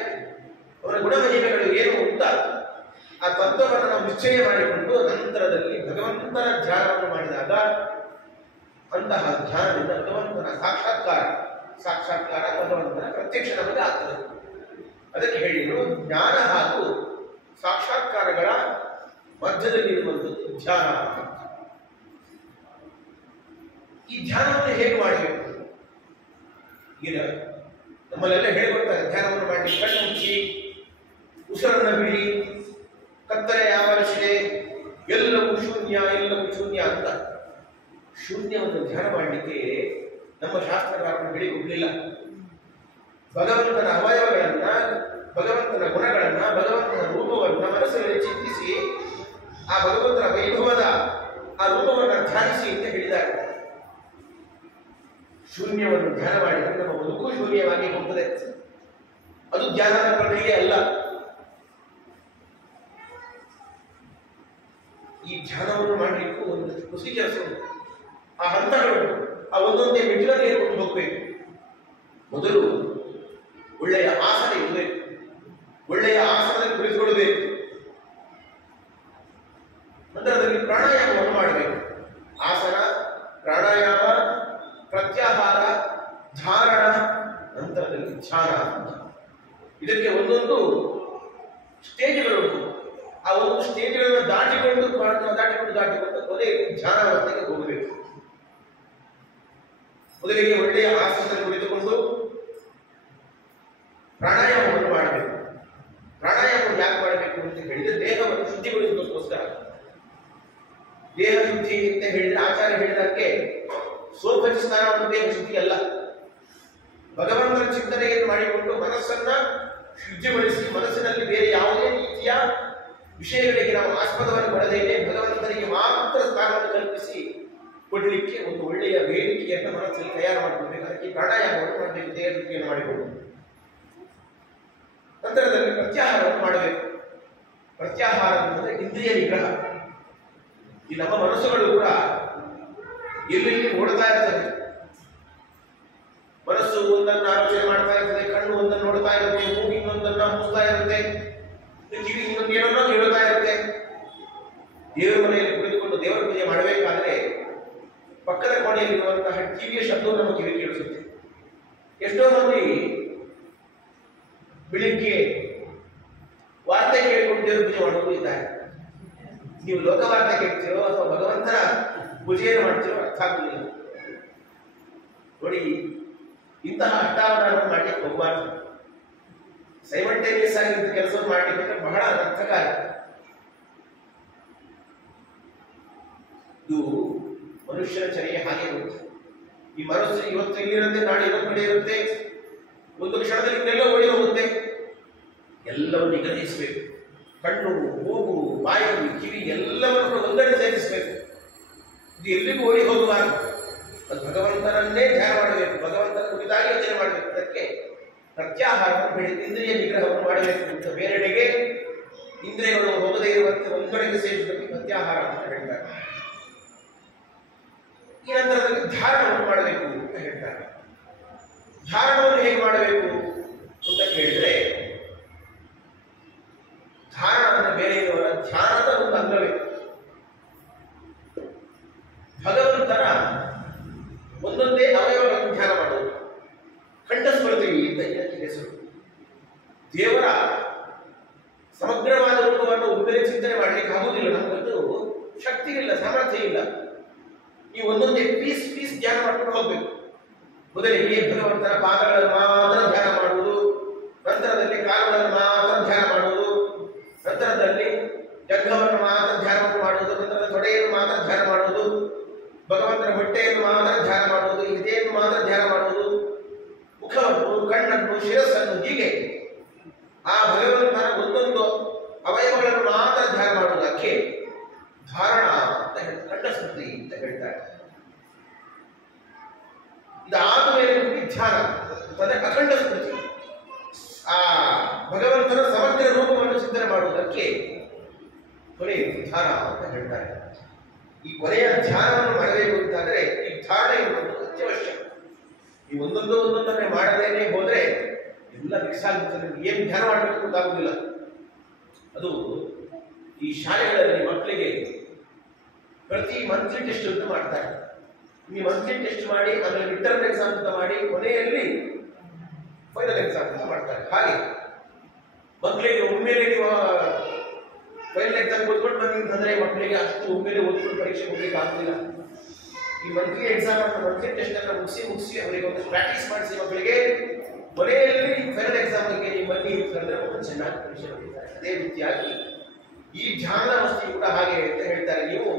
ಅವನ ಗುಣಮಹಿಮೆಗಳು ಏನು ಅಂತ ಆ ತತ್ವವನ್ನು ನಾವು ನಿಶ್ಚಯ ಮಾಡಿಕೊಂಡು ನಂತರದಲ್ಲಿ ಭಗವಂತನ ಧ್ಯಾನವನ್ನು ಮಾಡಿದಾಗ ಅಂತಹ ಧ್ಯಾನದಿಂದ ಭಗವಂತನ ಸಾಕ್ಷಾತ್ಕಾರ ಭಗವಂತನ ಪ್ರತ್ಯಕ್ಷ ನಮಗೆ ಆಗ್ತದೆ. ಅದಕ್ಕೆ ಹೇಳಿದ್ರು, ಜ್ಞಾನ ಹಾಗೂ ಸಾಕ್ಷಾತ್ಕಾರಗಳ ಮಧ್ಯದಲ್ಲಿರುವಂಥದ್ದು ಧ್ಯಾನ. ಈ ಧ್ಯಾನವನ್ನು ಹೇಗೆ ಮಾಡಬೇಕು? ಈಗ ನಮ್ಮಲ್ಲೆಲ್ಲ ಹೇಳಿಕೊಡ್ತಾರೆ, ಧ್ಯಾನವನ್ನು ಮಾಡಿ ಕಣ್ಣು ಮುಚ್ಚಿ ಉಸಿರನ್ನು ಬಿಡಿ, ಕತ್ತಲೆ ಆವರಿಸಿದೆ, ಎಲ್ಲವೂ ಶೂನ್ಯ ಅಂತ. ಶೂನ್ಯವನ್ನು ಧ್ಯಾನ ಮಾಡಲಿಕ್ಕೆ ನಮ್ಮ ಶಾಸ್ತ್ರಕಾರರು ಹೇಳಿಕೊಡಲಿಲ್ಲ. ಭಗವಂತನ ಅವಯವಗಳನ್ನ, ಭಗವಂತನ ಗುಣಗಳನ್ನ, ಭಗವಂತನ ರೂಪವನ್ನ ಮನಸ್ಸಿನಲ್ಲಿ ಚಿಂತಿಸಿ ಆ ಭಗವಂತನ ವೈಭವದ ಆ ರೂಪವನ್ನು ಧ್ಯಾನಿಸಿ ಅಂತ ಹೇಳಿದ್ದಾರೆ. ಶೂನ್ಯವನ್ನು ಧ್ಯಾನ ಮಾಡಿದರೆ ನಮ್ಮ ಬದುಕು ಶೂನ್ಯವಾಗಿ ಹೋಗ್ತದೆ. ಅದು ಧ್ಯಾನದ ಪ್ರಕ್ರಿಯೆ ಅಲ್ಲ. ಈ ಧ್ಯಾನವನ್ನು ಮಾಡಲಿಕ್ಕೂ ಒಂದು ಪ್ರೊಸೀಜರ್ಸ್ ಉಂಟು, ಆ ಹಂತಗಳು, ಆ ಒಂದೊಂದೇ ಮೆಟ್ಟಿಲನ್ನು ಏರ್ಕೊಂಡು ಹೋಗ್ಬೇಕು. ಮೊದಲು ಒಳ್ಳೆಯ ಆಸನ ಇರಬೇಕು, ಒಳ್ಳೆಯ ಆಸನದಲ್ಲಿ ಕುಳಿತುಕೊಳ್ಬೇಕು. ನಂತರದಲ್ಲಿ ಪ್ರಾಣಾಯಾಮ ಧ್ಯಾನ. ಇದಕ್ಕೆ ಒಂದೊಂದು ಸ್ಟೇಜ್ಗಳುಂಟು. ಆ ಒಂದು ಸ್ಟೇಜ್ಗಳನ್ನು ದಾಟಿಕೊಂಡು ಕೊನೆ ಧ್ಯಾನಾವಸ್ಥೆಗೆ ಹೋಗಬೇಕು. ಮೊದಲಿಗೆ ಒಳ್ಳೆಯ ಆಸನದಲ್ಲಿ ಕುಳಿತುಕೊಂಡು ಪ್ರಾಣಾಯಾಮವನ್ನು ಮಾಡಬೇಕು. ಪ್ರಾಣಾಯಾಮವನ್ನು ಯಾಕೆ ಮಾಡಬೇಕು ಅಂತ ಹೇಳಿದ್ರೆ ದೇಹವನ್ನು ಶುದ್ಧಿಗೊಳಿಸೋದಕ್ಕೋಸ್ಕರ. ದೇಹ ಶುದ್ಧಿ ಅಂತ ಹೇಳಿದ್ರೆ ಆಚಾರ್ಯ ಹೇಳಿದಕ್ಕೆ ಸೋಪಚಿ ಸ್ನಾನವನ್ನು ದೇಹ ಶುದ್ಧಿ ಅಲ್ಲ. ಭಗವಂತನ ಚಿಂತನೆಯನ್ನು ಮಾಡಿಕೊಂಡು ಮನಸ್ಸನ್ನ ಶುದ್ಧಿಗೊಳಿಸಿ ಮನಸ್ಸಿನಲ್ಲಿ ಬೇರೆ ಯಾವುದೇ ರೀತಿಯ ವಿಷಯಗಳಿಗೆ ನಾವು ಆಸ್ಪದವನ್ನು ಪಡೆದೇನೆ ಭಗವಂತನಿಗೆ ಮಾತ್ರ ಸ್ಥಾನವನ್ನು ಕಲ್ಪಿಸಿ ಕೊಡಲಿಕ್ಕೆ ಒಂದು ಒಳ್ಳೆಯ ವೇದಿಕೆಯನ್ನು ಮನಸ್ಸಲ್ಲಿ ತಯಾರು ಮಾಡಿಕೊಳ್ಬೇಕು. ಅದಕ್ಕೆ ಪ್ರಾಣಾಯಾಮವನ್ನು ಮಾಡಬೇಕು, ದೇಹ ಶುದ್ಧಿಯನ್ನು ಮಾಡಿಕೊಂಡು ನಂತರದಲ್ಲಿ ಪ್ರತ್ಯಾಹಾರವನ್ನು ಮಾಡಬೇಕು. ಪ್ರತ್ಯಾಹಾರ ಅಂದರೆ ಇಂದ್ರಿಯ ನಿಗ್ರಹ. ಈ ನಮ್ಮ ಮನಸ್ಸುಗಳು ಕೂಡ ಎಲ್ಲೆಲ್ಲಿ ಓಡ್ತಾ ಇರ್ತದೆ. ಮನಸ್ಸು ಒಂದನ್ನು ಆಲೋಚನೆ ಮಾಡ್ತಾ ಇರ್ತದೆ, ಕಣ್ಣು ಒಂದನ್ನು ನೋಡ್ತಾ ಇರುತ್ತೆ, ಮೂಗು ಇನ್ನೊಂದನ್ನು ಮುಸ್ತಾ ಇರುತ್ತೆ, ಕಿವಿ ಇನ್ನೊಂದೇನೋ ಕೇಳ್ತಾ ಇರುತ್ತೆ. ದೇವರ ಮನೆಯಲ್ಲಿ ಕುಳಿತುಕೊಂಡು ದೇವರ ಪೂಜೆ ಮಾಡಬೇಕಾದ್ರೆ ಪಕ್ಕದ ಕೋಣೆಯಲ್ಲಿರುವಂತಹ ಕಿವಿಯ ಶಬ್ದವು ನಮ್ಮ ಕಿವಿ ಕೇಳಿಸುತ್ತೆ. ಎಷ್ಟೋ ಮಂದಿ ಬೆಳಿಗ್ಗೆ ವಾರ್ತೆ ಕೇಳಿಕೊಂಡು ದೇವರ ಪೂಜೆ ಮಾಡುವುದು ಇದ್ದಾರೆ. ನೀವು ಲೋಕವಾರ್ತೆ ಕೇಳ್ತೀರೋ ಅಥವಾ ಭಗವಂತನ ಪೂಜೆಯನ್ನು ಮಾಡ್ತೀರೋ ಅರ್ಥ ಆಗುವುದಿಲ್ಲ. ನೋಡಿ, ಇಂತಹ ಅಷ್ಟಾವಧಾನವನ್ನು ಮಾಡಲಿಕ್ಕೆ ಹೋಗಬಾರ್ದು. ಸೈಮಲ್ಟೇನಿಯಸ್ ಆಗಿ ಕೆಲಸವನ್ನು ಮಾಡಲಿಕ್ಕೆ ಬಹಳ ಅರ್ಥಕಾರಿ. ಇದು ಮನುಷ್ಯನ ಚರ್ಯೆ ಹಾಗೆ ಇರುತ್ತೆ. ಈ ಮನಸ್ಸು ಇವತ್ತು ಇಲ್ಲಿರುತ್ತೆ, ನಾಳೆ ಇನ್ನೊಂದು ಕಡೆ ಇರುತ್ತೆ, ಒಂದು ಕ್ಷಣದಲ್ಲಿ ಇನ್ನೆಲ್ಲ ಓಡಿ ಹೋಗುತ್ತೆ. ಎಲ್ಲವನ್ನು ನಿಗ್ರಹಿಸಬೇಕು. ಕಣ್ಣು, ಮೂಗು, ಬಾಯಿ, ಕಿವಿ ಎಲ್ಲವನ್ನು ಒಂದೆಡೆ ಸೇರಿಸಬೇಕು. ಇದು ಎಲ್ಲಿಗೂ ಓಡಿ ಹೋಗಬಾರದು. ಅದು ಭಗವಂತನನ್ನೇ ಧ್ಯಾನ ಮಾಡಬೇಕು, ಭಗವಂತನ ಕುರಿತಾಗಿ ಯೋಚನೆ ಮಾಡಬೇಕು. ಅದಕ್ಕೆ ಪ್ರತ್ಯಾಹಾರವನ್ನು ಬೇಡಿ ಇಂದ್ರಿಯ ನಿಗ್ರಹವನ್ನು ಮಾಡಬೇಕು ಅಂತ ಬೇರೆಡೆಗೆ ಇಂದ್ರಿಯಗಳು ಹೋಗದೇ ಇರುವಂತೆ ಒಂದೊಡೆಗೆ ಸೇರಿಸಬೇಕು ಪ್ರತ್ಯಾಹಾರ ಅಂತ ಹೇಳ್ತಾರೆ. ಈ ನಂತರದಲ್ಲಿ ಧಾರಣವನ್ನು ಮಾಡಬೇಕು ಅಂತ ಹೇಳ್ತಾರೆ. ಧಾರಣವನ್ನು ಹೇಗೆ ಮಾಡಬೇಕು ಅಂತ ಕೇಳಿದ್ರೆ, ಧಾರಣ ಅಂದರೆ ಬೇರೆ ಇರುವವರ ಧ್ಯಾನದ ಒಂದು ಅಂಗವೇ. ಭಗವಂತನ ಒಂದೊಂದೇ ಅವಯವಗಳನ್ನು ಧ್ಯಾನ ಮಾಡುವುದು ಕಂಠಸ್ಮೃತಿ ಅಂತ ಇದಕ್ಕೆ ಹೆಸರು. ದೇವರ ಸಮಗ್ರವಾದ ರೂಪವನ್ನು ಒಮ್ಮೆಲೆ ಚಿಂತನೆ ಮಾಡಲಿಕ್ಕೆ ಆಗುವುದಿಲ್ಲ. ನಮಗಂತೂ ಶಕ್ತಿ ಇಲ್ಲ, ಸಾಮರ್ಥ್ಯ ಇಲ್ಲ. ಈ ಒಂದೊಂದೇ ಪೀಸ್ ಧ್ಯಾನ ಮಾಡ್ಕೊಂಡು ಹೋಗ್ಬೇಕು. ಮೊದಲಿಗೆ ಭಗವಂತನ ಪಾದಗಳನ್ನು ಮಾತ್ರ ಧ್ಯಾನ ಮಾಡುವುದು, ನಂತರದಲ್ಲಿ ಕಾಲುಗಳನ್ನು ಮಾತ್ರ ಧ್ಯಾನ ಮಾಡುವುದು, ನಂತರದಲ್ಲಿ ಜಗ್ಗವನ್ನು ಮಾತ್ರ ಧ್ಯಾನವನ್ನು ಮಾಡುವುದು, ನಂತರದ ತೊಡೆಯನ್ನು ಮಾತ್ರ ಧ್ಯಾನ ಮಾಡುವುದು, ಭಗವಂತನ ಹೊಟ್ಟೆಯನ್ನು ಮಾತ್ರ ಧ್ಯಾನ ಮಾಡುವುದು, ಹೃದಯವನ್ನು ಮಾತ್ರ ಧ್ಯಾನ ಮಾಡುವುದು, ಮುಖವನ್ನು, ಕಣ್ಣನ್ನು, ಶಿರಸ್ಸನ್ನು, ಹೀಗೆ ಆ ಭಗವಂತನ ಒಂದೊಂದು ಅವಯವಗಳನ್ನು ಮಾತ್ರ ಧ್ಯಾನ ಮಾಡುವುದಕ್ಕೆ ಧಾರಣ ಅಂತ ಕಂಠಸ್ಮೃತಿ ಅಂತ ಹೇಳ್ತಾರೆ. ಇದಾದ ಮೇಲೆ ಧ್ಯಾನ ಅಂದರೆ ಅಖಂಡ ಸ್ಮೃತಿ. ಆ ಭಗವಂತನ ಸಮಗ್ರ ರೂಪವನ್ನು ಚಿಂತನೆ ಮಾಡುವುದಕ್ಕೆ ಕೊನೆಯ ಧ್ಯಾನ ಅಂತ ಹೇಳ್ತಾರೆ. ಈ ಕೊನೆಯ ಧ್ಯಾನವನ್ನು ಮಾಡಬೇಕು ಅಂತಾದ್ರೆ ಈ ಧಾರಣೆ ಇರುವುದು ಅತ್ಯವಶ್ಯ. ಈ ಒಂದೊಂದನ್ನೇ ಮಾಡದೇನೆ ಹೋದ್ರೆ ಎಲ್ಲ ಮಿಕ್ಸ್ ಆಗುತ್ತದೆ. ಏನು ಧ್ಯಾನ ಮಾಡಬೇಕು ಗೊತ್ತಾಗುವುದಿಲ್ಲ. ಅದು ಈ ಶಾಲೆಗಳಲ್ಲಿ ಮಕ್ಕಳಿಗೆ ಪ್ರತಿ ಮಂತ್ಲಿ ಟೆಸ್ಟ್ ಅಂತ ಮಾಡ್ತಾರೆ. ಈ ಮಂತ್ಲಿ ಟೆಸ್ಟ್ ಮಾಡಿ ಆಮೇಲೆ ರಿಟರ್ನ್ ಎಕ್ಸಾಮ್ ಅಂತ ಮಾಡಿ ಕೊನೆಯಲ್ಲಿ ಫೈನಲ್ ಎಕ್ಸಾಮ್ ಅಂತ ಮಾಡ್ತಾರೆ. ಹಾಗೆ ಮಕ್ಕಳಿಗೆ ಒಮ್ಮೆಲೆ ನೀವು ಫೈನಲ್ ಎಕ್ಸಾಮ್ ಓದ್ಕೊಂಡು ಬಂದಿ ಅಂತಂದ್ರೆ ಮಕ್ಕಳಿಗೆ ಅಷ್ಟು ಒಮ್ಮೆಲೆ ಓದ್ಕೊಂಡು ಪರೀಕ್ಷೆ ಹೋಗ್ಲಿಕ್ಕೆ ಆಗುದಿಲ್ಲ. ಈ ಮಂತ್ಲಿ ಎಕ್ಸಾಮ್ ಅನ್ನು ಮಂತ್ಲಿ ಟೆಸ್ಟ್ ಅನ್ನು ಮುಗಿಸಿ ಅವರಿಗೆ ಒಂದು ಪ್ರಾಕ್ಟೀಸ್ ಮಾಡಿಸಿ ಮಕ್ಕಳಿಗೆ ಕೊನೆಯಲ್ಲಿ ಫೈನಲ್ ಎಕ್ಸಾಮ್ಗೆ ನೀವು ಬನ್ನಿ ಅಂತಂದ್ರೆ ಒಂದು ಚೆನ್ನಾಗಿ ಪರೀಕ್ಷೆ ಬರೀತಾರೆ. ಅದೇ ರೀತಿಯಾಗಿ ಈ ಧ್ಯಾನ ಅವಸ್ಥೆ ಕೂಡ ಹಾಗೆ ಅಂತ ಹೇಳ್ತಾರೆ. ನೀವು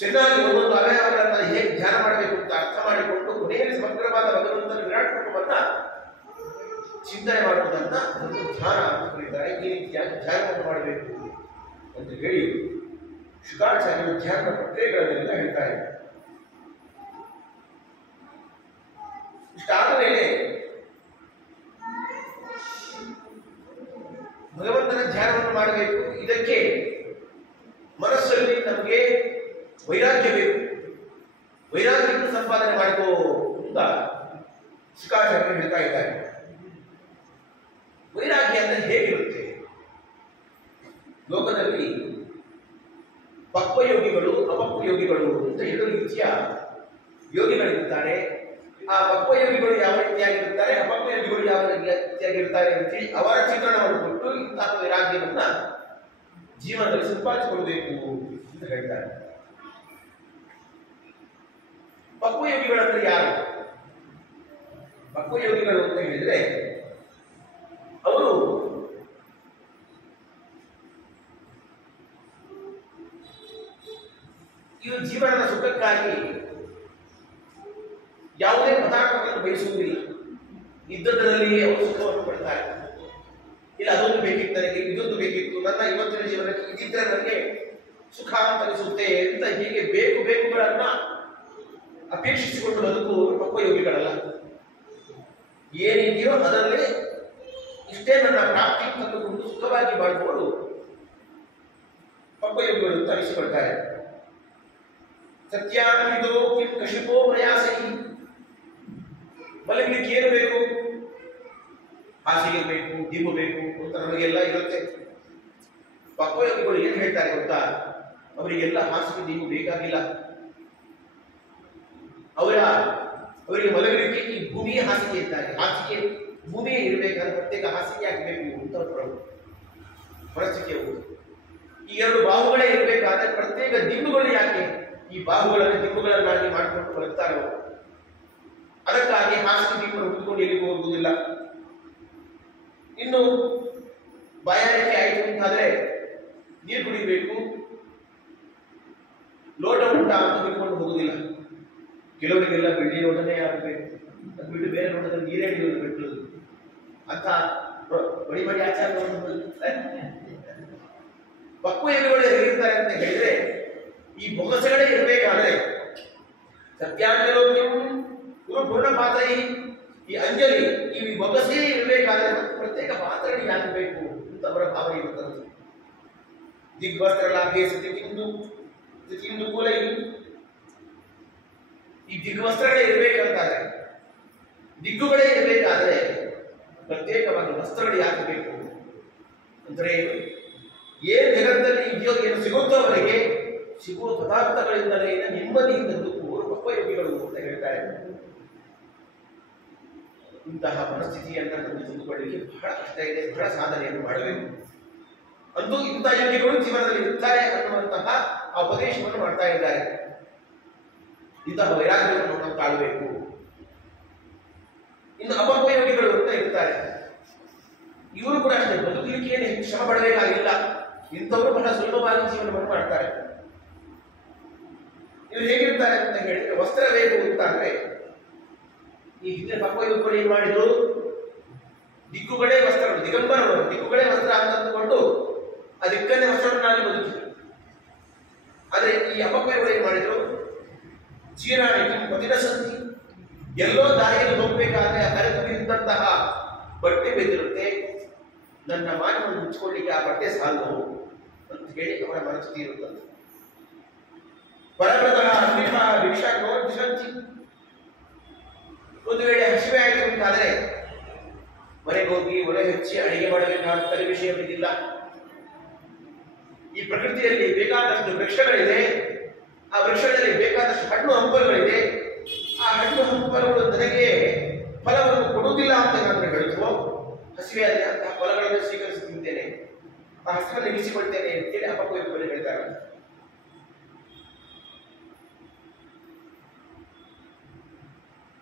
ಚೆನ್ನಾಗಿ ಒಂದೊಂದು ಅವಯವಗಳನ್ನು ಹೇಗೆ ಧ್ಯಾನ ಮಾಡಬೇಕು ಅಂತ ಅರ್ಥ ಮಾಡಿಕೊಂಡು ಕೊನೆಯಲ್ಲಿ ಸಮಗ್ರವಾದ ಭಗವಂತನ ವಿರಾಟ್ ರೂಪವನ್ನ ಚಿಂತನೆ ಮಾಡುವುದನ್ನ ಒಂದು ಧ್ಯಾನ ಅಂತ ಕರೀತಾರೆ. ಈ ರೀತಿಯಾಗಿ ಧ್ಯಾನವನ್ನು ಮಾಡಬೇಕು ಅಂತ ಹೇಳಿ ಶುಕಾಚಾರ್ಯರು ಧ್ಯಾನ ಪ್ರಕ್ರಿಯೆಗಳನ್ನೆಲ್ಲ ಹೇಳ್ತಾರೆ. ಇಷ್ಟಾದ ಮೇಲೆ ಭಗವಂತನ ಧ್ಯಾನವನ್ನು ಮಾಡಬೇಕು. ಇದಕ್ಕೆ ಮನಸ್ಸಲ್ಲಿ ನಮಗೆ ವೈರಾಗ್ಯ ಬೇಕು. ವೈರಾಗ್ಯವನ್ನು ಸಂಪಾದನೆ ಮಾಡಿಕೋ ಅಂತ ಶುಕಾಚಾರ್ಯರು ಹೇಳ್ತಾ ಇದ್ದಾರೆ. ವೈರಾಗ್ಯ ಅಂದರೆ ಹೇಗಿರುತ್ತೆ? ಲೋಕದಲ್ಲಿ ಪಕ್ವ ಯೋಗಿಗಳು, ಅಪಕ್ವ ಯೋಗಿಗಳು ಅಂತ ಎರಡು ರೀತಿಯ ಯೋಗಿಗಳಿರುತ್ತಾರೆ. ಆ ಪಕ್ವಯೋಗಿಗಳು ಯಾವ ರೀತಿಯಾಗಿರುತ್ತಾರೆ, ಅಪಕ್ವಯೋಗಿಗಳು ಯಾವ ರೀತಿಯಾಗಿರ್ತಾರೆ ಅಂತೇಳಿ ಅವರ ಚಿತ್ರಣವನ್ನು ಕೊಟ್ಟು ಇಂತಹ ವೈರಾಗ್ಯವನ್ನ ಜೀವನದಲ್ಲಿ ಸಂಪಾದಿಸಿಕೊಳ್ಬೇಕು ಅಂತ ಹೇಳ್ತಾರೆ. ಪಕ್ವಯೋಗಿಗಳಂದ್ರೆ ಯಾರು? ಪಕ್ವಯೋಗಿಗಳು ಅಂತ ಹೇಳಿದ್ರೆ ಅವರು ಇವು ಜೀವನದ ಸುಖಕ್ಕಾಗಿ ಯಾವುದೇ ಪದಾರ್ಥಗಳನ್ನು ಬಯಸುವುದಿಲ್ಲ. ಇದ್ದದರಲ್ಲಿ ಅವರು ಸುಖವನ್ನು ಪಡ್ತಾರೆ. ಇಲ್ಲ ಅದೊಂದು ಬೇಕಿತ್ತು, ನನಗೆ ಇದೊಂದು ಬೇಕಿತ್ತು, ನನ್ನ ಇವತ್ತಿನ ಜೀವನಕ್ಕೆ ಇದಿದ್ದರೆ ನನಗೆ ಸುಖ ಅಂತ ಅನಿಸುತ್ತೆ ಅಂತ ಹೀಗೆ ಬೇಕುಗಳನ್ನ ಅಪೇಕ್ಷಿಸಿಕೊಂಡು ಬದುಕುವವರು ಪಕ್ವಯೋಗಿಗಳಲ್ಲ. ಏನಿದೆಯೋ ಅದರಲ್ಲಿ ಇಷ್ಟೇ ನನ್ನ ಪ್ರಾಪ್ತಿ ತಂದುಕೊಂಡು ಸುಖವಾಗಿ ಬಾಳುವವರು ಪಕ್ವಯೋಗಿಗಳು ಅಂತ ಅನಿಸಿಕೊಳ್ತಾರೆ. ಸತ್ಯಾನ್ವಿದೋ ಕಿಂ ಕಶಿಪೋ ಪ್ರಯಾಸೈ. ಮಲಗಲಿಕ್ಕೆ ಏನು ಬೇಕು? ಹಾಸಿಗೆ ಬೇಕು, ದೀಪ ಬೇಕು ಅಂತ ನಮಗೆಲ್ಲ ಇರುತ್ತೆ. ಪಕ್ವಯೋಗಿಗಳು ಏನು ಹೇಳ್ತಾರೆ ಗೊತ್ತಾ? ಅವರಿಗೆಲ್ಲ ಹಾಸಿಗೆ ದೀಪ ಬೇಕಾಗಿಲ್ಲ. ಅವರಿಗೆ ಮಲಗಲಿಕ್ಕೆ ಈ ಭೂಮಿಯ ಹಾಸಿಗೆ ಇದ್ದಾರೆ. ಹಾಸಿಗೆ ಭೂಮಿಯೇ ಇರಬೇಕಾದ್ರೆ ಪ್ರತ್ಯೇಕ ಹಾಸಿಗೆ ಆಗಬೇಕು ಅಂತ ಪರಿಸ್ಥಿತಿ ಅವರು. ಈ ಎರಡು ಬಾಹುಗಳೇ ಇರಬೇಕಾದ್ರೆ ಪ್ರತ್ಯೇಕ ದಿಂಬುಗಳು ಯಾಕೆ? ಈ ಬಾಹುಗಳನ್ನು ದಿಂಬುಗಳನ್ನಾಗಿ ಮಾಡಿಕೊಂಡು ಬರುತ್ತಾರೆ ಅವರು. ಅದಕ್ಕಾಗಿ ಹಾಸಿಗೆ ದಿಂಬನ್ನು ಹುಟ್ಟುಕೊಂಡು ಎಲ್ಲಿಗೂ ಹೋಗುವುದಿಲ್ಲ. ಇನ್ನು ಬಾಯಾರಿಕೆ ಆಯಿತು ಅಂತಾದ್ರೆ ನೀರು ಕುಡಿಬೇಕು, ಲೋಟ ಉಂಟ ಅಂತ ತಿಳ್ಕೊಂಡು ಹೋಗುವುದಿಲ್ಲ. ಕೆಲವರಿಗೆಲ್ಲ ಬೆಳ್ಳಿ ಲೋಟನೇ ಆಗಬೇಕು, ಅದು ಬಿಟ್ಟು ಬೇರೆ ಲೋಟದಲ್ಲಿ ನೀರೇ ಬಿಟ್ಟು ಅಂತ ಬಡಿ ಆಚಾರ. ಪಕ್ವಯೋಗಿಗಳು ಹೇಗಿರ್ತಾರೆ ಅಂತ ಹೇಳಿದ್ರೆ ಈ ಬೊಗಸೆಗಳೇ ಇರಬೇಕಾದ್ರೆ ಸತ್ಯಾಂಜಲೋಕ್ಯಂ ಗುರು ಪೂರ್ಣ ಪಾತ್ರ, ಈ ಅಂಜಲಿ ಈ ಬೊಗಸೆ ಇರಬೇಕಾದ್ರೆ ಪ್ರತ್ಯೇಕ ಪಾತ್ರಗಳು ಆಗಬೇಕು ಅಂತ ಅವರ ಭಾವನೆ ಇರುತ್ತದೆ. ದಿಗ್ವಸ್ತ್ರ ಲಾಭೆ ಸತಿಂದು ಕೂಲೈ. ಈ ದಿಗ್ವಸ್ತ್ರಗಳೇ ಇರಬೇಕಂತಾದ್ರೆ, ದಿಗ್ಗುಗಳೇ ಇರಬೇಕಾದ್ರೆ ಪ್ರತ್ಯೇಕವಾಗಿ ವಸ್ತ್ರಗಳು ಯಾಕೆ ಬೇಕು ಅಂದ್ರೆ ಏನ್ ಜಗತ್ತಲ್ಲಿ ಇದೆಯೋ ಏನು ಸಿಗುತ್ತೋ ಅವರಿಗೆ ಸಿಗುವ ಪದಾರ್ಥಗಳಿಂದಲೇ ನೆಮ್ಮದಿಯಿಂದ ಬದುಕುವವರು ಪಕ್ವಯೋಗಿಗಳು ಅಂತ ಹೇಳ್ತಾರೆ. ಇಂತಹ ಮನಸ್ಥಿತಿಯನ್ನ ನಮಗೆ ತಂದುಕೊಳ್ಳಲಿಕ್ಕೆ ಬಹಳ ಕಷ್ಟ ಇದೆ, ಬಹಳ ಸಾಧನೆಯನ್ನು ಮಾಡಬೇಕು. ಅಂತೂ ಇಂತಹ ಯೋಗಿಗಳು ಜೀವನದಲ್ಲಿ ಇರ್ತಾರೆ ಅನ್ನುವಂತಹ ಆ ಉಪದೇಶವನ್ನು ಮಾಡ್ತಾ ಇದ್ದಾರೆ. ಇಂತಹ ವೈರಾಗ್ಯವನ್ನು ನಾವು ತಾಳಬೇಕು. ಇನ್ನು ಅಪಕ್ವಯೋಗಿಗಳು ಅಂತ ಇರ್ತಾರೆ. ಇವರು ಕೂಡ ಅಷ್ಟೇ ಬದುಕಲಿಕ್ಕೆ ಏನು ಹೆಚ್ಚು ಶ್ರಮ ಪಡಬೇಕಾಗಿಲ್ಲ. ಇಂಥವರು ಬಹಳ ಸುಲಭವಾಗಿ ಜೀವನವನ್ನು ಮಾಡ್ತಾರೆ. ಇವರು ಹೇಗಿರ್ತಾರೆ ಅಂತ ಹೇಳಿದ್ರೆ ವಸ್ತ್ರ ಬೇಕು ಅಂತ ಅಂದ್ರೆ ಈ ಹಿಂದೆ ಪಕ್ವಯೋಗಿಗಳು ಏನ್ ಮಾಡಿದ್ರು? ದಿಕ್ಕುಗಳೇ ವಸ್ತ್ರಗಳು, ದಿಗಂಬರವರು ದಿಕ್ಕುಗಳೇ ವಸ್ತ್ರ ಅಂತ ಅಂದುಕೊಂಡು ಆ ದಿಕ್ಕನ್ನೇ ವಸ್ತ್ರವನ್ನಾಗಿ ಬದುಕಿದ್ರು. ಆದ್ರೆ ಈ ಅಪಕ್ವಯೋಗಿಗಳು ಏನ್ ಮಾಡಿದ್ರು? ಜೀರಾಣಿ ಮದಿನ ಸಂತಿ, ಎಲ್ಲೋ ದಾರಿಯಲ್ಲಿ ಹೋಗ್ಬೇಕಾದ್ರೆ ಹರಿದುಬಿದ್ದಂತಹ ಬಟ್ಟೆ ಬಿದ್ದಿರುತ್ತೆ, ನನ್ನ ಮಾನವನ್ನು ಮುಚ್ಚಿಕೊಳ್ಳಿಕ್ಕೆ ಆ ಬಟ್ಟೆ ಸಾಲು ಅಂತ ಹೇಳಿ ಅವರ ಮನಸ್ಥಿತಿ ಇರುತ್ತದೆ. ಪರಮತಃ ಅನ್ವಿಷ ಭಿಕ್ಷಾ ನೋಡಿಸಂತಿ, ಒಂದು ವೇಳೆ ಹಸಿವೆ ಆಯಿತು ಅಂತಾದ್ರೆ ಮನೆಗೆ ಹೋಗಿ ಒಲೆ ಹಚ್ಚಿ ಅಡಿಗೆ ಮಾಡಬೇಕಾದ ವಿಷಯವಿಲ್ಲ. ಈ ಪ್ರಕೃತಿಯಲ್ಲಿ ಬೇಕಾದಷ್ಟು ವೃಕ್ಷಗಳಿದೆ, ಆ ವೃಕ್ಷಗಳಲ್ಲಿ ಬೇಕಾದಷ್ಟು ಹಣ್ಣು ಹಂಪಲುಗಳಿದೆ. ಆ ಹಣ್ಣು ಹಂಪಲುಗಳು ನನಗೆ ಫಲವನ್ನು ಕೊಡುವುದಿಲ್ಲ ಅಂತ ನಾನು ಹೇಳುತ್ತೋ, ಹಸಿವೆ ಆದರೆ ಅಂತಹ ಫಲಗಳನ್ನು ಸ್ವೀಕರಿಸಿ ತಿಂತೇನೆ, ಆ ಹಸವನ್ನು ನಿಲ್ಲಿಸಿಕೊಳ್ತೇನೆ ಅಂತೇಳಿ ಅಪಕ್ವಯೋಗಿಗಳು ಹೇಳ್ತಾರೆ.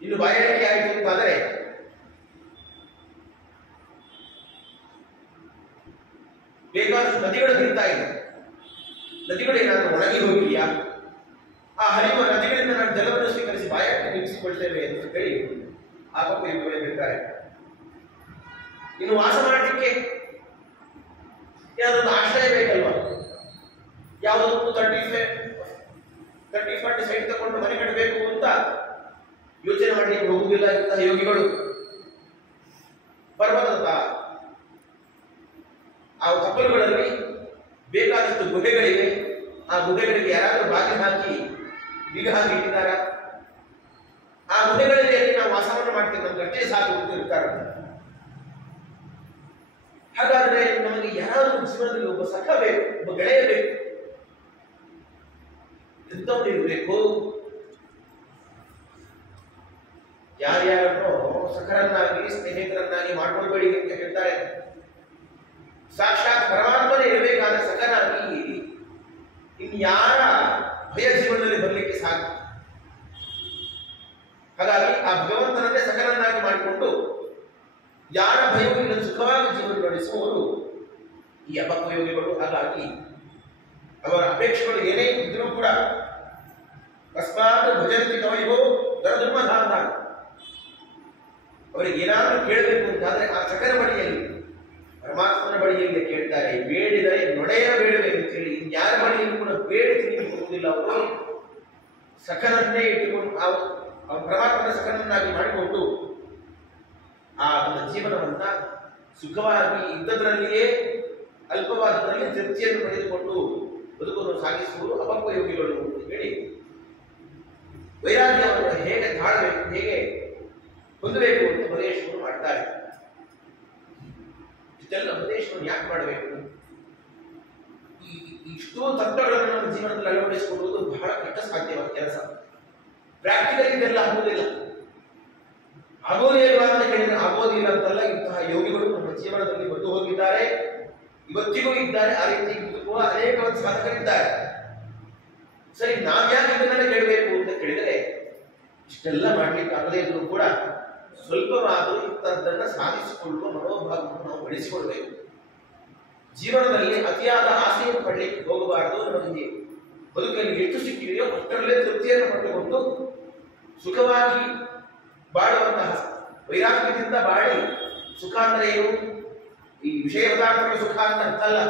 ಇನ್ನು ಬಾಯಾರಿಕೆ ಆಯಿತು ಅಂತಾದರೆ ಬೇಕಾದಷ್ಟು ನದಿಗಳು ಹರಿತಾ ಇದೆ, ನದಿಗಳು ಏನಾದರೂ ಒಣಗಿ ಹೋಗಿದೆಯಾ? ಆ ಹರಿಯುವ ನದಿಗಳಿಂದ ನಾನು ಜಲವನ್ನು ಸ್ವೀಕರಿಸಿ ಬಾಯಾರಿಕೆ ನಿಲ್ಲಿಸಿಕೊಳ್ತೇವೆ ಅಂತ ಹೇಳಿ ಅಪಕ್ವಯೋಗಿಗಳು ಹೇಳ್ತಾರೆ. ಇನ್ನು ವಾಸ ಮಾಡಲಿಕ್ಕೆ ಯಾವುದೊಂದು ಆಶ್ರಯ ಬೇಕಲ್ವಾ? ಯಾವುದೊಂದು 30-40 ಸೈಟ್ ತಗೊಂಡು ಮನೆ ಕಟ್ಟಬೇಕು ಅಂತ ಯೋಚನೆ ಮಾಡಲಿಕ್ಕೆ ಹೋಗುವುದಿಲ್ಲ ಇಂತಹ ಯೋಗಿಗಳು. ಪರ್ವತದ ಆ ತಪ್ಪಲುಗಳಲ್ಲಿ ಬೇಕಾದಷ್ಟು ಗುಹೆಗಳಿವೆ. ಆ ಗುಹೆಗಳಿಗೆ ಯಾರಾದರೂ ಬಾಗಿಲು ಹಾಕಿ ಬೀಗ ಹಾಕಿ ಇಟ್ಟಿದ್ದಾರ? ಆ ಗುಹೆಗಳಲ್ಲಿ ನಾವು ವಾಸವನ್ನು ಮಾಡ್ತೇವೆ, ನಮ್ಗೆ ಅಷ್ಟೇ ಸಾಕು ಇರ್ತಾರೆ. ಹಾಗಾದ್ರೆ ನಮಗೆ ಯಾರಾದರೂ ಜೀವನದಲ್ಲಿ ಒಬ್ಬ ಸಖ ಬೇಕು, ಒಬ್ಬ ಗೆಳೆಯ ಬೇಕು. ಎಂಥವ್ರು ಇರಬೇಕು? ಯಾರ್ಯಾರನ್ನೋ ಸಖರನ್ನಾಗಿ ಸ್ನೇಹಿತರನ್ನಾಗಿ ಮಾಡ್ಕೊಳ್ಬೇಡಿ ಅಂತ ಹೇಳ್ತಾರೆ. ಸಾಕ್ಷಾತ್ ಪರಮಾತ್ಮನೇ ಇರಬೇಕಾದ ಸಖನಾಗಿ ಇನ್ಯಾರ ಭಯ ಜೀವನದಲ್ಲಿ ಬರಲಿಕ್ಕೆ ಸಾಧ್ಯ? ಹಾಗಾಗಿ ಆ ಭಗವಂತನನ್ನೇ ಸಖರನ್ನಾಗಿ ಮಾಡಿಕೊಂಡು ಯಾರ ಭಯವೂ ಇಲ್ಲ ಸುಖವಾಗಿ ಜೀವನ ನಡೆಸುವವರು ಈ ಅಪಯೋಗಿಗಳು. ಹಾಗಾಗಿ ಅವರ ಅಪೇಕ್ಷೆಗಳು ಏನೇ ಇದ್ರೂ ಕೂಡ ಅಸ್ಮಾತ್ ಭಜಂತಿ ಕವಯೋ ದರದುರ್ಮಧಾನ, ಅವರಿಗೆ ಏನಾದರೂ ಕೇಳಬೇಕು ಅಂತಾದ್ರೆ ಆ ಸಕಲ ಬಳಿಯಲ್ಲಿ ಪರಮಾತ್ಮನ ಬಳಿಯಲ್ಲಿ ಕೇಳ್ತಾರೆ. ಬೇಡಿದರೆ ನೊಡೆಯ ಬೇಡಬೇಕು ಅಂತೇಳಿ ಇನ್ಯಾರ ಬಳಿಯಲ್ಲಿ ಕೂಡ ಬೇಡಿ ತಿಳಿದುಕೊಳ್ಳುವುದಿಲ್ಲ. ಅವರು ಸಖನನ್ನೇ ಇಟ್ಟುಕೊಂಡು ಪರಮಾತ್ಮನ ಸಖನನ್ನಾಗಿ ಮಾಡಿಕೊಂಡು ಆ ತನ್ನ ಜೀವನವನ್ನ ಸುಖವಾಗಿ ಇದ್ದದರಲ್ಲಿಯೇ ಅಲ್ಪವಾದದರಲ್ಲಿ ತೃಪ್ತಿಯನ್ನು ಪಡೆದುಕೊಂಡು ಬದುಕನ್ನು ಸಾಗಿಸುವುದು ಅಪಯೋಗಿಗಳು ಅಂತ ಹೇಳಿ ವೈರಾಗ್ಯವನ್ನು ಹೇಗೆ ತಾಳಬೇಕು, ಹೇಗೆ ಹೊಂದಬೇಕು ಅಂತ ಉಪದೇಶವನ್ನು ಮಾಡ್ತಾರೆ. ಇಷ್ಟೆಲ್ಲ ಉಪದೇಶವನ್ನು ಯಾಕೆ ಮಾಡಬೇಕು? ಇಷ್ಟೋ ತತ್ವಗಳನ್ನು ನಮ್ಮ ಜೀವನದಲ್ಲಿ ಅಳವಡಿಸಿಕೊಳ್ಳುವುದು ಬಹಳ ಕಷ್ಟ ಸಾಧ್ಯವಾದ ಕೆಲಸ. ಪ್ರಾಕ್ಟಿಕಲ್ ಇದೆಲ್ಲ ಆಗುವುದಿಲ್ಲ. ಆಗೋದೇ ಇಲ್ವಾ ಅಂತ ಹೇಳಿದ್ರೆ ಆಗೋದಿಲ್ಲ ಅಂತಲ್ಲ. ಇಂತಹ ಯೋಗಿಗಳು ನಮ್ಮ ಜೀವನದಲ್ಲಿ ಬಂದು ಹೋಗಿದ್ದಾರೆ, ಇವತ್ತಿಗೂ ಇದ್ದಾರೆ. ಆ ರೀತಿ ಬದುಕುವ ಅನೇಕ ಸಾಧಕರಿದ್ದಾರೆ. ಸರಿ, ನಾವ್ಯಾಕೆ ಇದನ್ನೆಲ್ಲ ಕೇಳಬೇಕು ಅಂತ ಕೇಳಿದರೆ ಇಷ್ಟೆಲ್ಲ ಮಾಡ್ಲಿಕ್ಕೆ ಆಗದೇ ಇದ್ರೂ ಕೂಡ ಸ್ವಲ್ಪವಾದರೂ ಇಂಥದ್ದನ್ನ ಸಾಧಿಸಿಕೊಳ್ಳುವ ಮನೋಭಾವವನ್ನು ನಾವು ಬೆಳೆಸಿಕೊಳ್ಬೇಕು. ಜೀವನದಲ್ಲಿ ಅತಿಯಾದ ಆಸೆಯನ್ನು ಪಡಲಿಕ್ಕೆ ಹೋಗಬಾರದು. ನಮಗೆ ಬದುಕಲ್ಲಿ ಎಷ್ಟು ಸಿಕ್ಕಿದೆಯೋ ಅಷ್ಟರಲ್ಲೇ ತೃಪ್ತಿಯನ್ನು ಪಡೆದುಕೊಂಡು ಸುಖವಾಗಿ ಬಾಳುವಂತಹ ವೈರಾಗ್ಯದಿಂದ ಬಾಳಿ, ಸುಖ ಅಂದ್ರೆ ಏನು? ಈ ವಿಷಯ ಪದಾರ್ಥಗಳ ಸುಖ ಅಂತ ಅರ್ಥ ಅಲ್ಲ.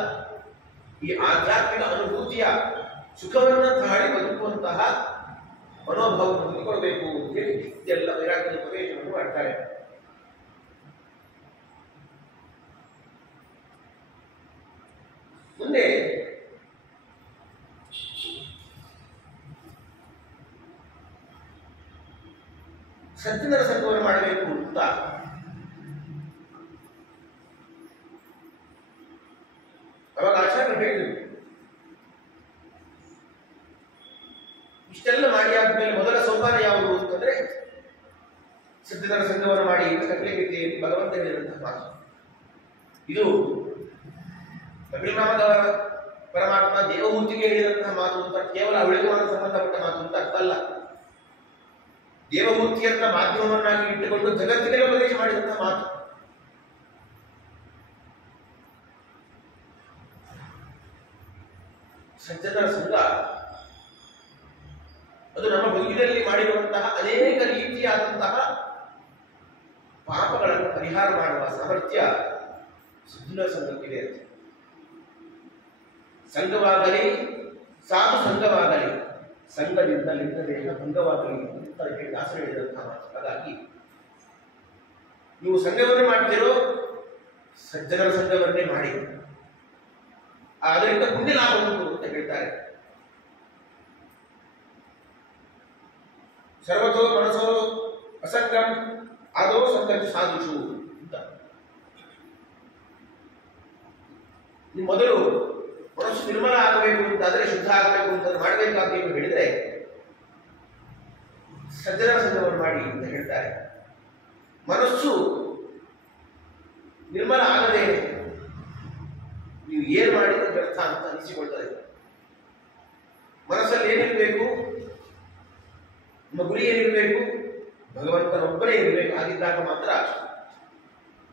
ಈ ಆಧ್ಯಾತ್ಮಿಕ ಅನುಭೂತಿಯ ಸುಖವನ್ನು ತಾಳಿ ಬದುಕುವಂತಹ ಮನೋಭಾವವನ್ನು ಹೊಂದಿಕೊಳ್ಬೇಕು ಅಂತ ಹೇಳಿ ಎಲ್ಲ ವೈರಾಗ್ಯದ ಪ್ರವೇಶವನ್ನು ಮಾಡ್ತಾರೆ. ಮುಂದೆ ಸಜ್ಜನರ ಸಂಘವನ್ನು ಮಾಡಬೇಕು ಅಂತ ಅವಾಗ ಆಚಾರ್ಯರು ಹೇಳಿದರು. ಇಷ್ಟೆಲ್ಲ ಮಾಡಿ ಆದ್ಮೇಲೆ ಮೊದಲ ಸೋಪಾನ ಯಾವುದು ಅಂತಂದ್ರೆ ಸಜ್ಜನರ ಸಂಘವನ್ನು ಮಾಡಿ ಅಂತ ಕಟ್ಟಲಿಕ್ಕೆ ಭಗವಂತ ಹೇಳಿದಂತಹ ಮಾತು. ಇದು ಕಪಿಲನಾಮದ ಪರಮಾತ್ಮ ದೇವಹೂತಿಗೆ ಹೇಳಿದಂತಹ ಮಾತು ಅಂತ, ಕೇವಲ ಅವಳಿಗೆ ಸಂಬಂಧಪಟ್ಟ ಮಾತು ಅಂತ ಅರ್ಥ ಅಲ್ಲ. ದೇವಮೂರ್ತಿಯನ್ನ ಮಾಧ್ಯಮವನ್ನಾಗಿ ಇಟ್ಟುಕೊಂಡು ಜಗತ್ತಿಗೆ ಉಪದೇಶ ಮಾಡಿದಂತಹ ಮಾತು. ಸಜ್ಜನರ ಸಂಘ ಅದು ನಮ್ಮ ಬದುಕಿನಲ್ಲಿ ಮಾಡಿರುವಂತಹ ಅನೇಕ ರೀತಿಯಾದಂತಹ ಪಾಪಗಳನ್ನು ಪರಿಹಾರ ಮಾಡುವ ಸಾಮರ್ಥ್ಯ ಸಜ್ಜನರ ಸಂಘಕ್ಕಿದೆ ಅಂತ. ಸಂಘವಾಗಲಿ ಸಾಧು ಸಂಘವಾಗಲಿ ಸಂಘದಿಂದ ಲಿಂಗ ದೇಹ ಭಂಗವಾಗಲಿ ಅಂತ ದಾಸರು ಹೇಳಿದಂತಹ ಮಾತು. ಹಾಗಾಗಿ ನೀವು ಸಂಘವನ್ನೇ ಮಾಡ್ತೀರೋ ಸಜ್ಜನರ ಸಂಘವನ್ನೇ ಮಾಡಿ, ಅದರಿಂದ ಪುಣ್ಯ ಲಾಭ ಉಂಟು ಅಂತ ಹೇಳ್ತಾರೆ. ಸರ್ವತೋ ಮನಸೋ ಅಸಂಗಂ ಆದೋ ಸಂಗಂ ಸಾಧುಷು ಅಂತ. ನೀವು ಮೊದಲು ಮನಸ್ಸು ನಿರ್ಮಲ ಆಗಬೇಕು ಅಂತಾದ್ರೆ, ಶುದ್ಧ ಆಗಬೇಕು ಅಂತ ಮಾಡಬೇಕಾದ ನೀವು ಹೇಳಿದ್ರೆ ಸಜ್ಜನರ ಸಂಘವನ್ನು ಮಾಡಿ ಅಂತ ಹೇಳ್ತಾರೆ. ಮನಸ್ಸು ನಿರ್ಮಲ ಆಗದೆ ನೀವು ಏನು ಮಾಡಿದ್ರೆ ವ್ಯರ್ಥ ಅಂತ ಅನಿಸಿಕೊಳ್ತದೆ. ಮನಸ್ಸಲ್ಲಿ ಏನಿರಬೇಕು? ನಿಮ್ಮ ಗುರಿ ಏನಿರಬೇಕು? ಭಗವಂತನೊಬ್ಬನೇ ಇರಬೇಕು. ಆಗಿದ್ದಾಗ ಮಾತ್ರ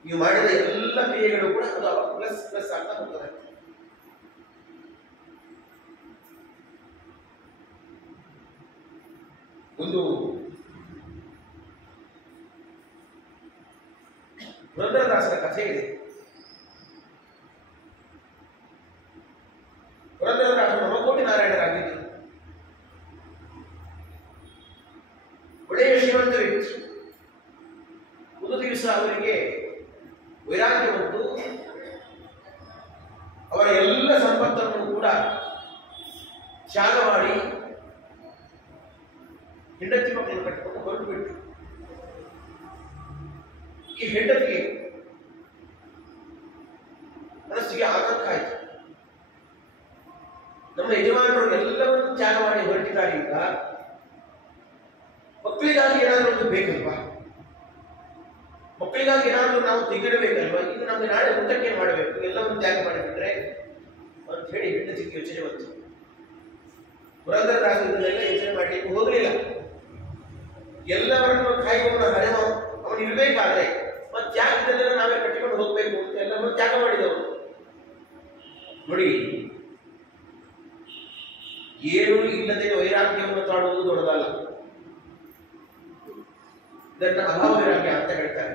ನೀವು ಮಾಡಿದ ಎಲ್ಲ ಕ್ರಿಯೆಗಳು ಕೂಡ ಅದು ಅವಾಗ ಪ್ಲಸ್ ಪ್ಲಸ್ ಆಗ್ತಾ ಹೋಗ್ತದೆ. ಒಂದು ಪುರಂದರದಾಸರ ಕಥೆ ಇದೆ. ಪುರಂದರದಾಸರು ನವಕೋಟಿ ನಾರಾಯಣರಾಗಿದ್ದರು. ಒಳ್ಳೆಯ ಶ್ರೀಮಂತ ವ್ಯಕ್ತಿ. ಒಂದು ದಿವಸ ಅವರಿಗೆ ವೈರಾಗ್ಯ ಬಂತು. ಅವರ ಎಲ್ಲ ಸಂಪತ್ತನ್ನು ಕೂಡ ತ್ಯಾಗ ಮಾಡಿ ಹೆಂಡತಿ ಮಕ್ಕಳನ್ನು ಕಟ್ಟಿಕೊಂಡು ಹೊರಟು ಬಿಟ್ಟು, ಈ ಹೆಂಡತಿಗೆ ಮನಸ್ಸಿಗೆ ಆತಂಕ ಆಯಿತು. ನಮ್ಮ ಯಜಮಾನರು ಎಲ್ಲವನ್ನೂ ತ್ಯಾಗ ಮಾಡಿ ಹೊರಟಿದ್ದಾರೆ, ಈಗ ಮಕ್ಕಳಿಗಾಗಿ ಏನಾದರೂ ಒಂದು ಬೇಕಲ್ವಾ? ಮಕ್ಕಳಿಗಾಗಿ ಏನಾದರೂ ನಾವು ತೆಗಿರಬೇಕಲ್ವಾ, ಈಗ ನಮಗೆ ನಾಳೆ ಊಟಕ್ಕೆ ಮಾಡಬೇಕು, ಎಲ್ಲವನ್ನು ತ್ಯಾಗ ಮಾಡಿಬಿಟ್ರೆ ಅಂತ ಹೇಳಿ ಹೆಂಡತಿಗೆ ಯೋಚನೆ ಬಂತು. ಪುರಂದರದಾಸರು ಇದನ್ನೆಲ್ಲ ಯೋಚನೆ ಮಾಡಲಿಕ್ಕೆ ಹೋಗಲಿಲ್ಲ. ಎಲ್ಲವರನ್ನು ಕಾಯ್ಕೊಂಡು ಹರೆವ ಅವನು ಇರಬೇಕಾದ್ರೆ ಮತ್ತೆ ತ್ಯಾಗದಲ್ಲೆಲ್ಲ ನಾವೇ ಕಟ್ಟಿಕೊಂಡು ಹೋಗ್ಬೇಕು ಅಂತ ಎಲ್ಲವನ್ನೂ ತ್ಯಾಗ ಮಾಡಿದವರು. ನೋಡಿ, ಏನೂ ಇಲ್ಲದೆ ವೈರಾಗ್ಯವನ್ನು ತಾಳುವುದು ದೊಡ್ಡದಲ್ಲ. ಇದನ್ನ ಅಭಾವ ವೈರಾಗ್ಯ ಅಂತ ಹೇಳ್ತಾರೆ.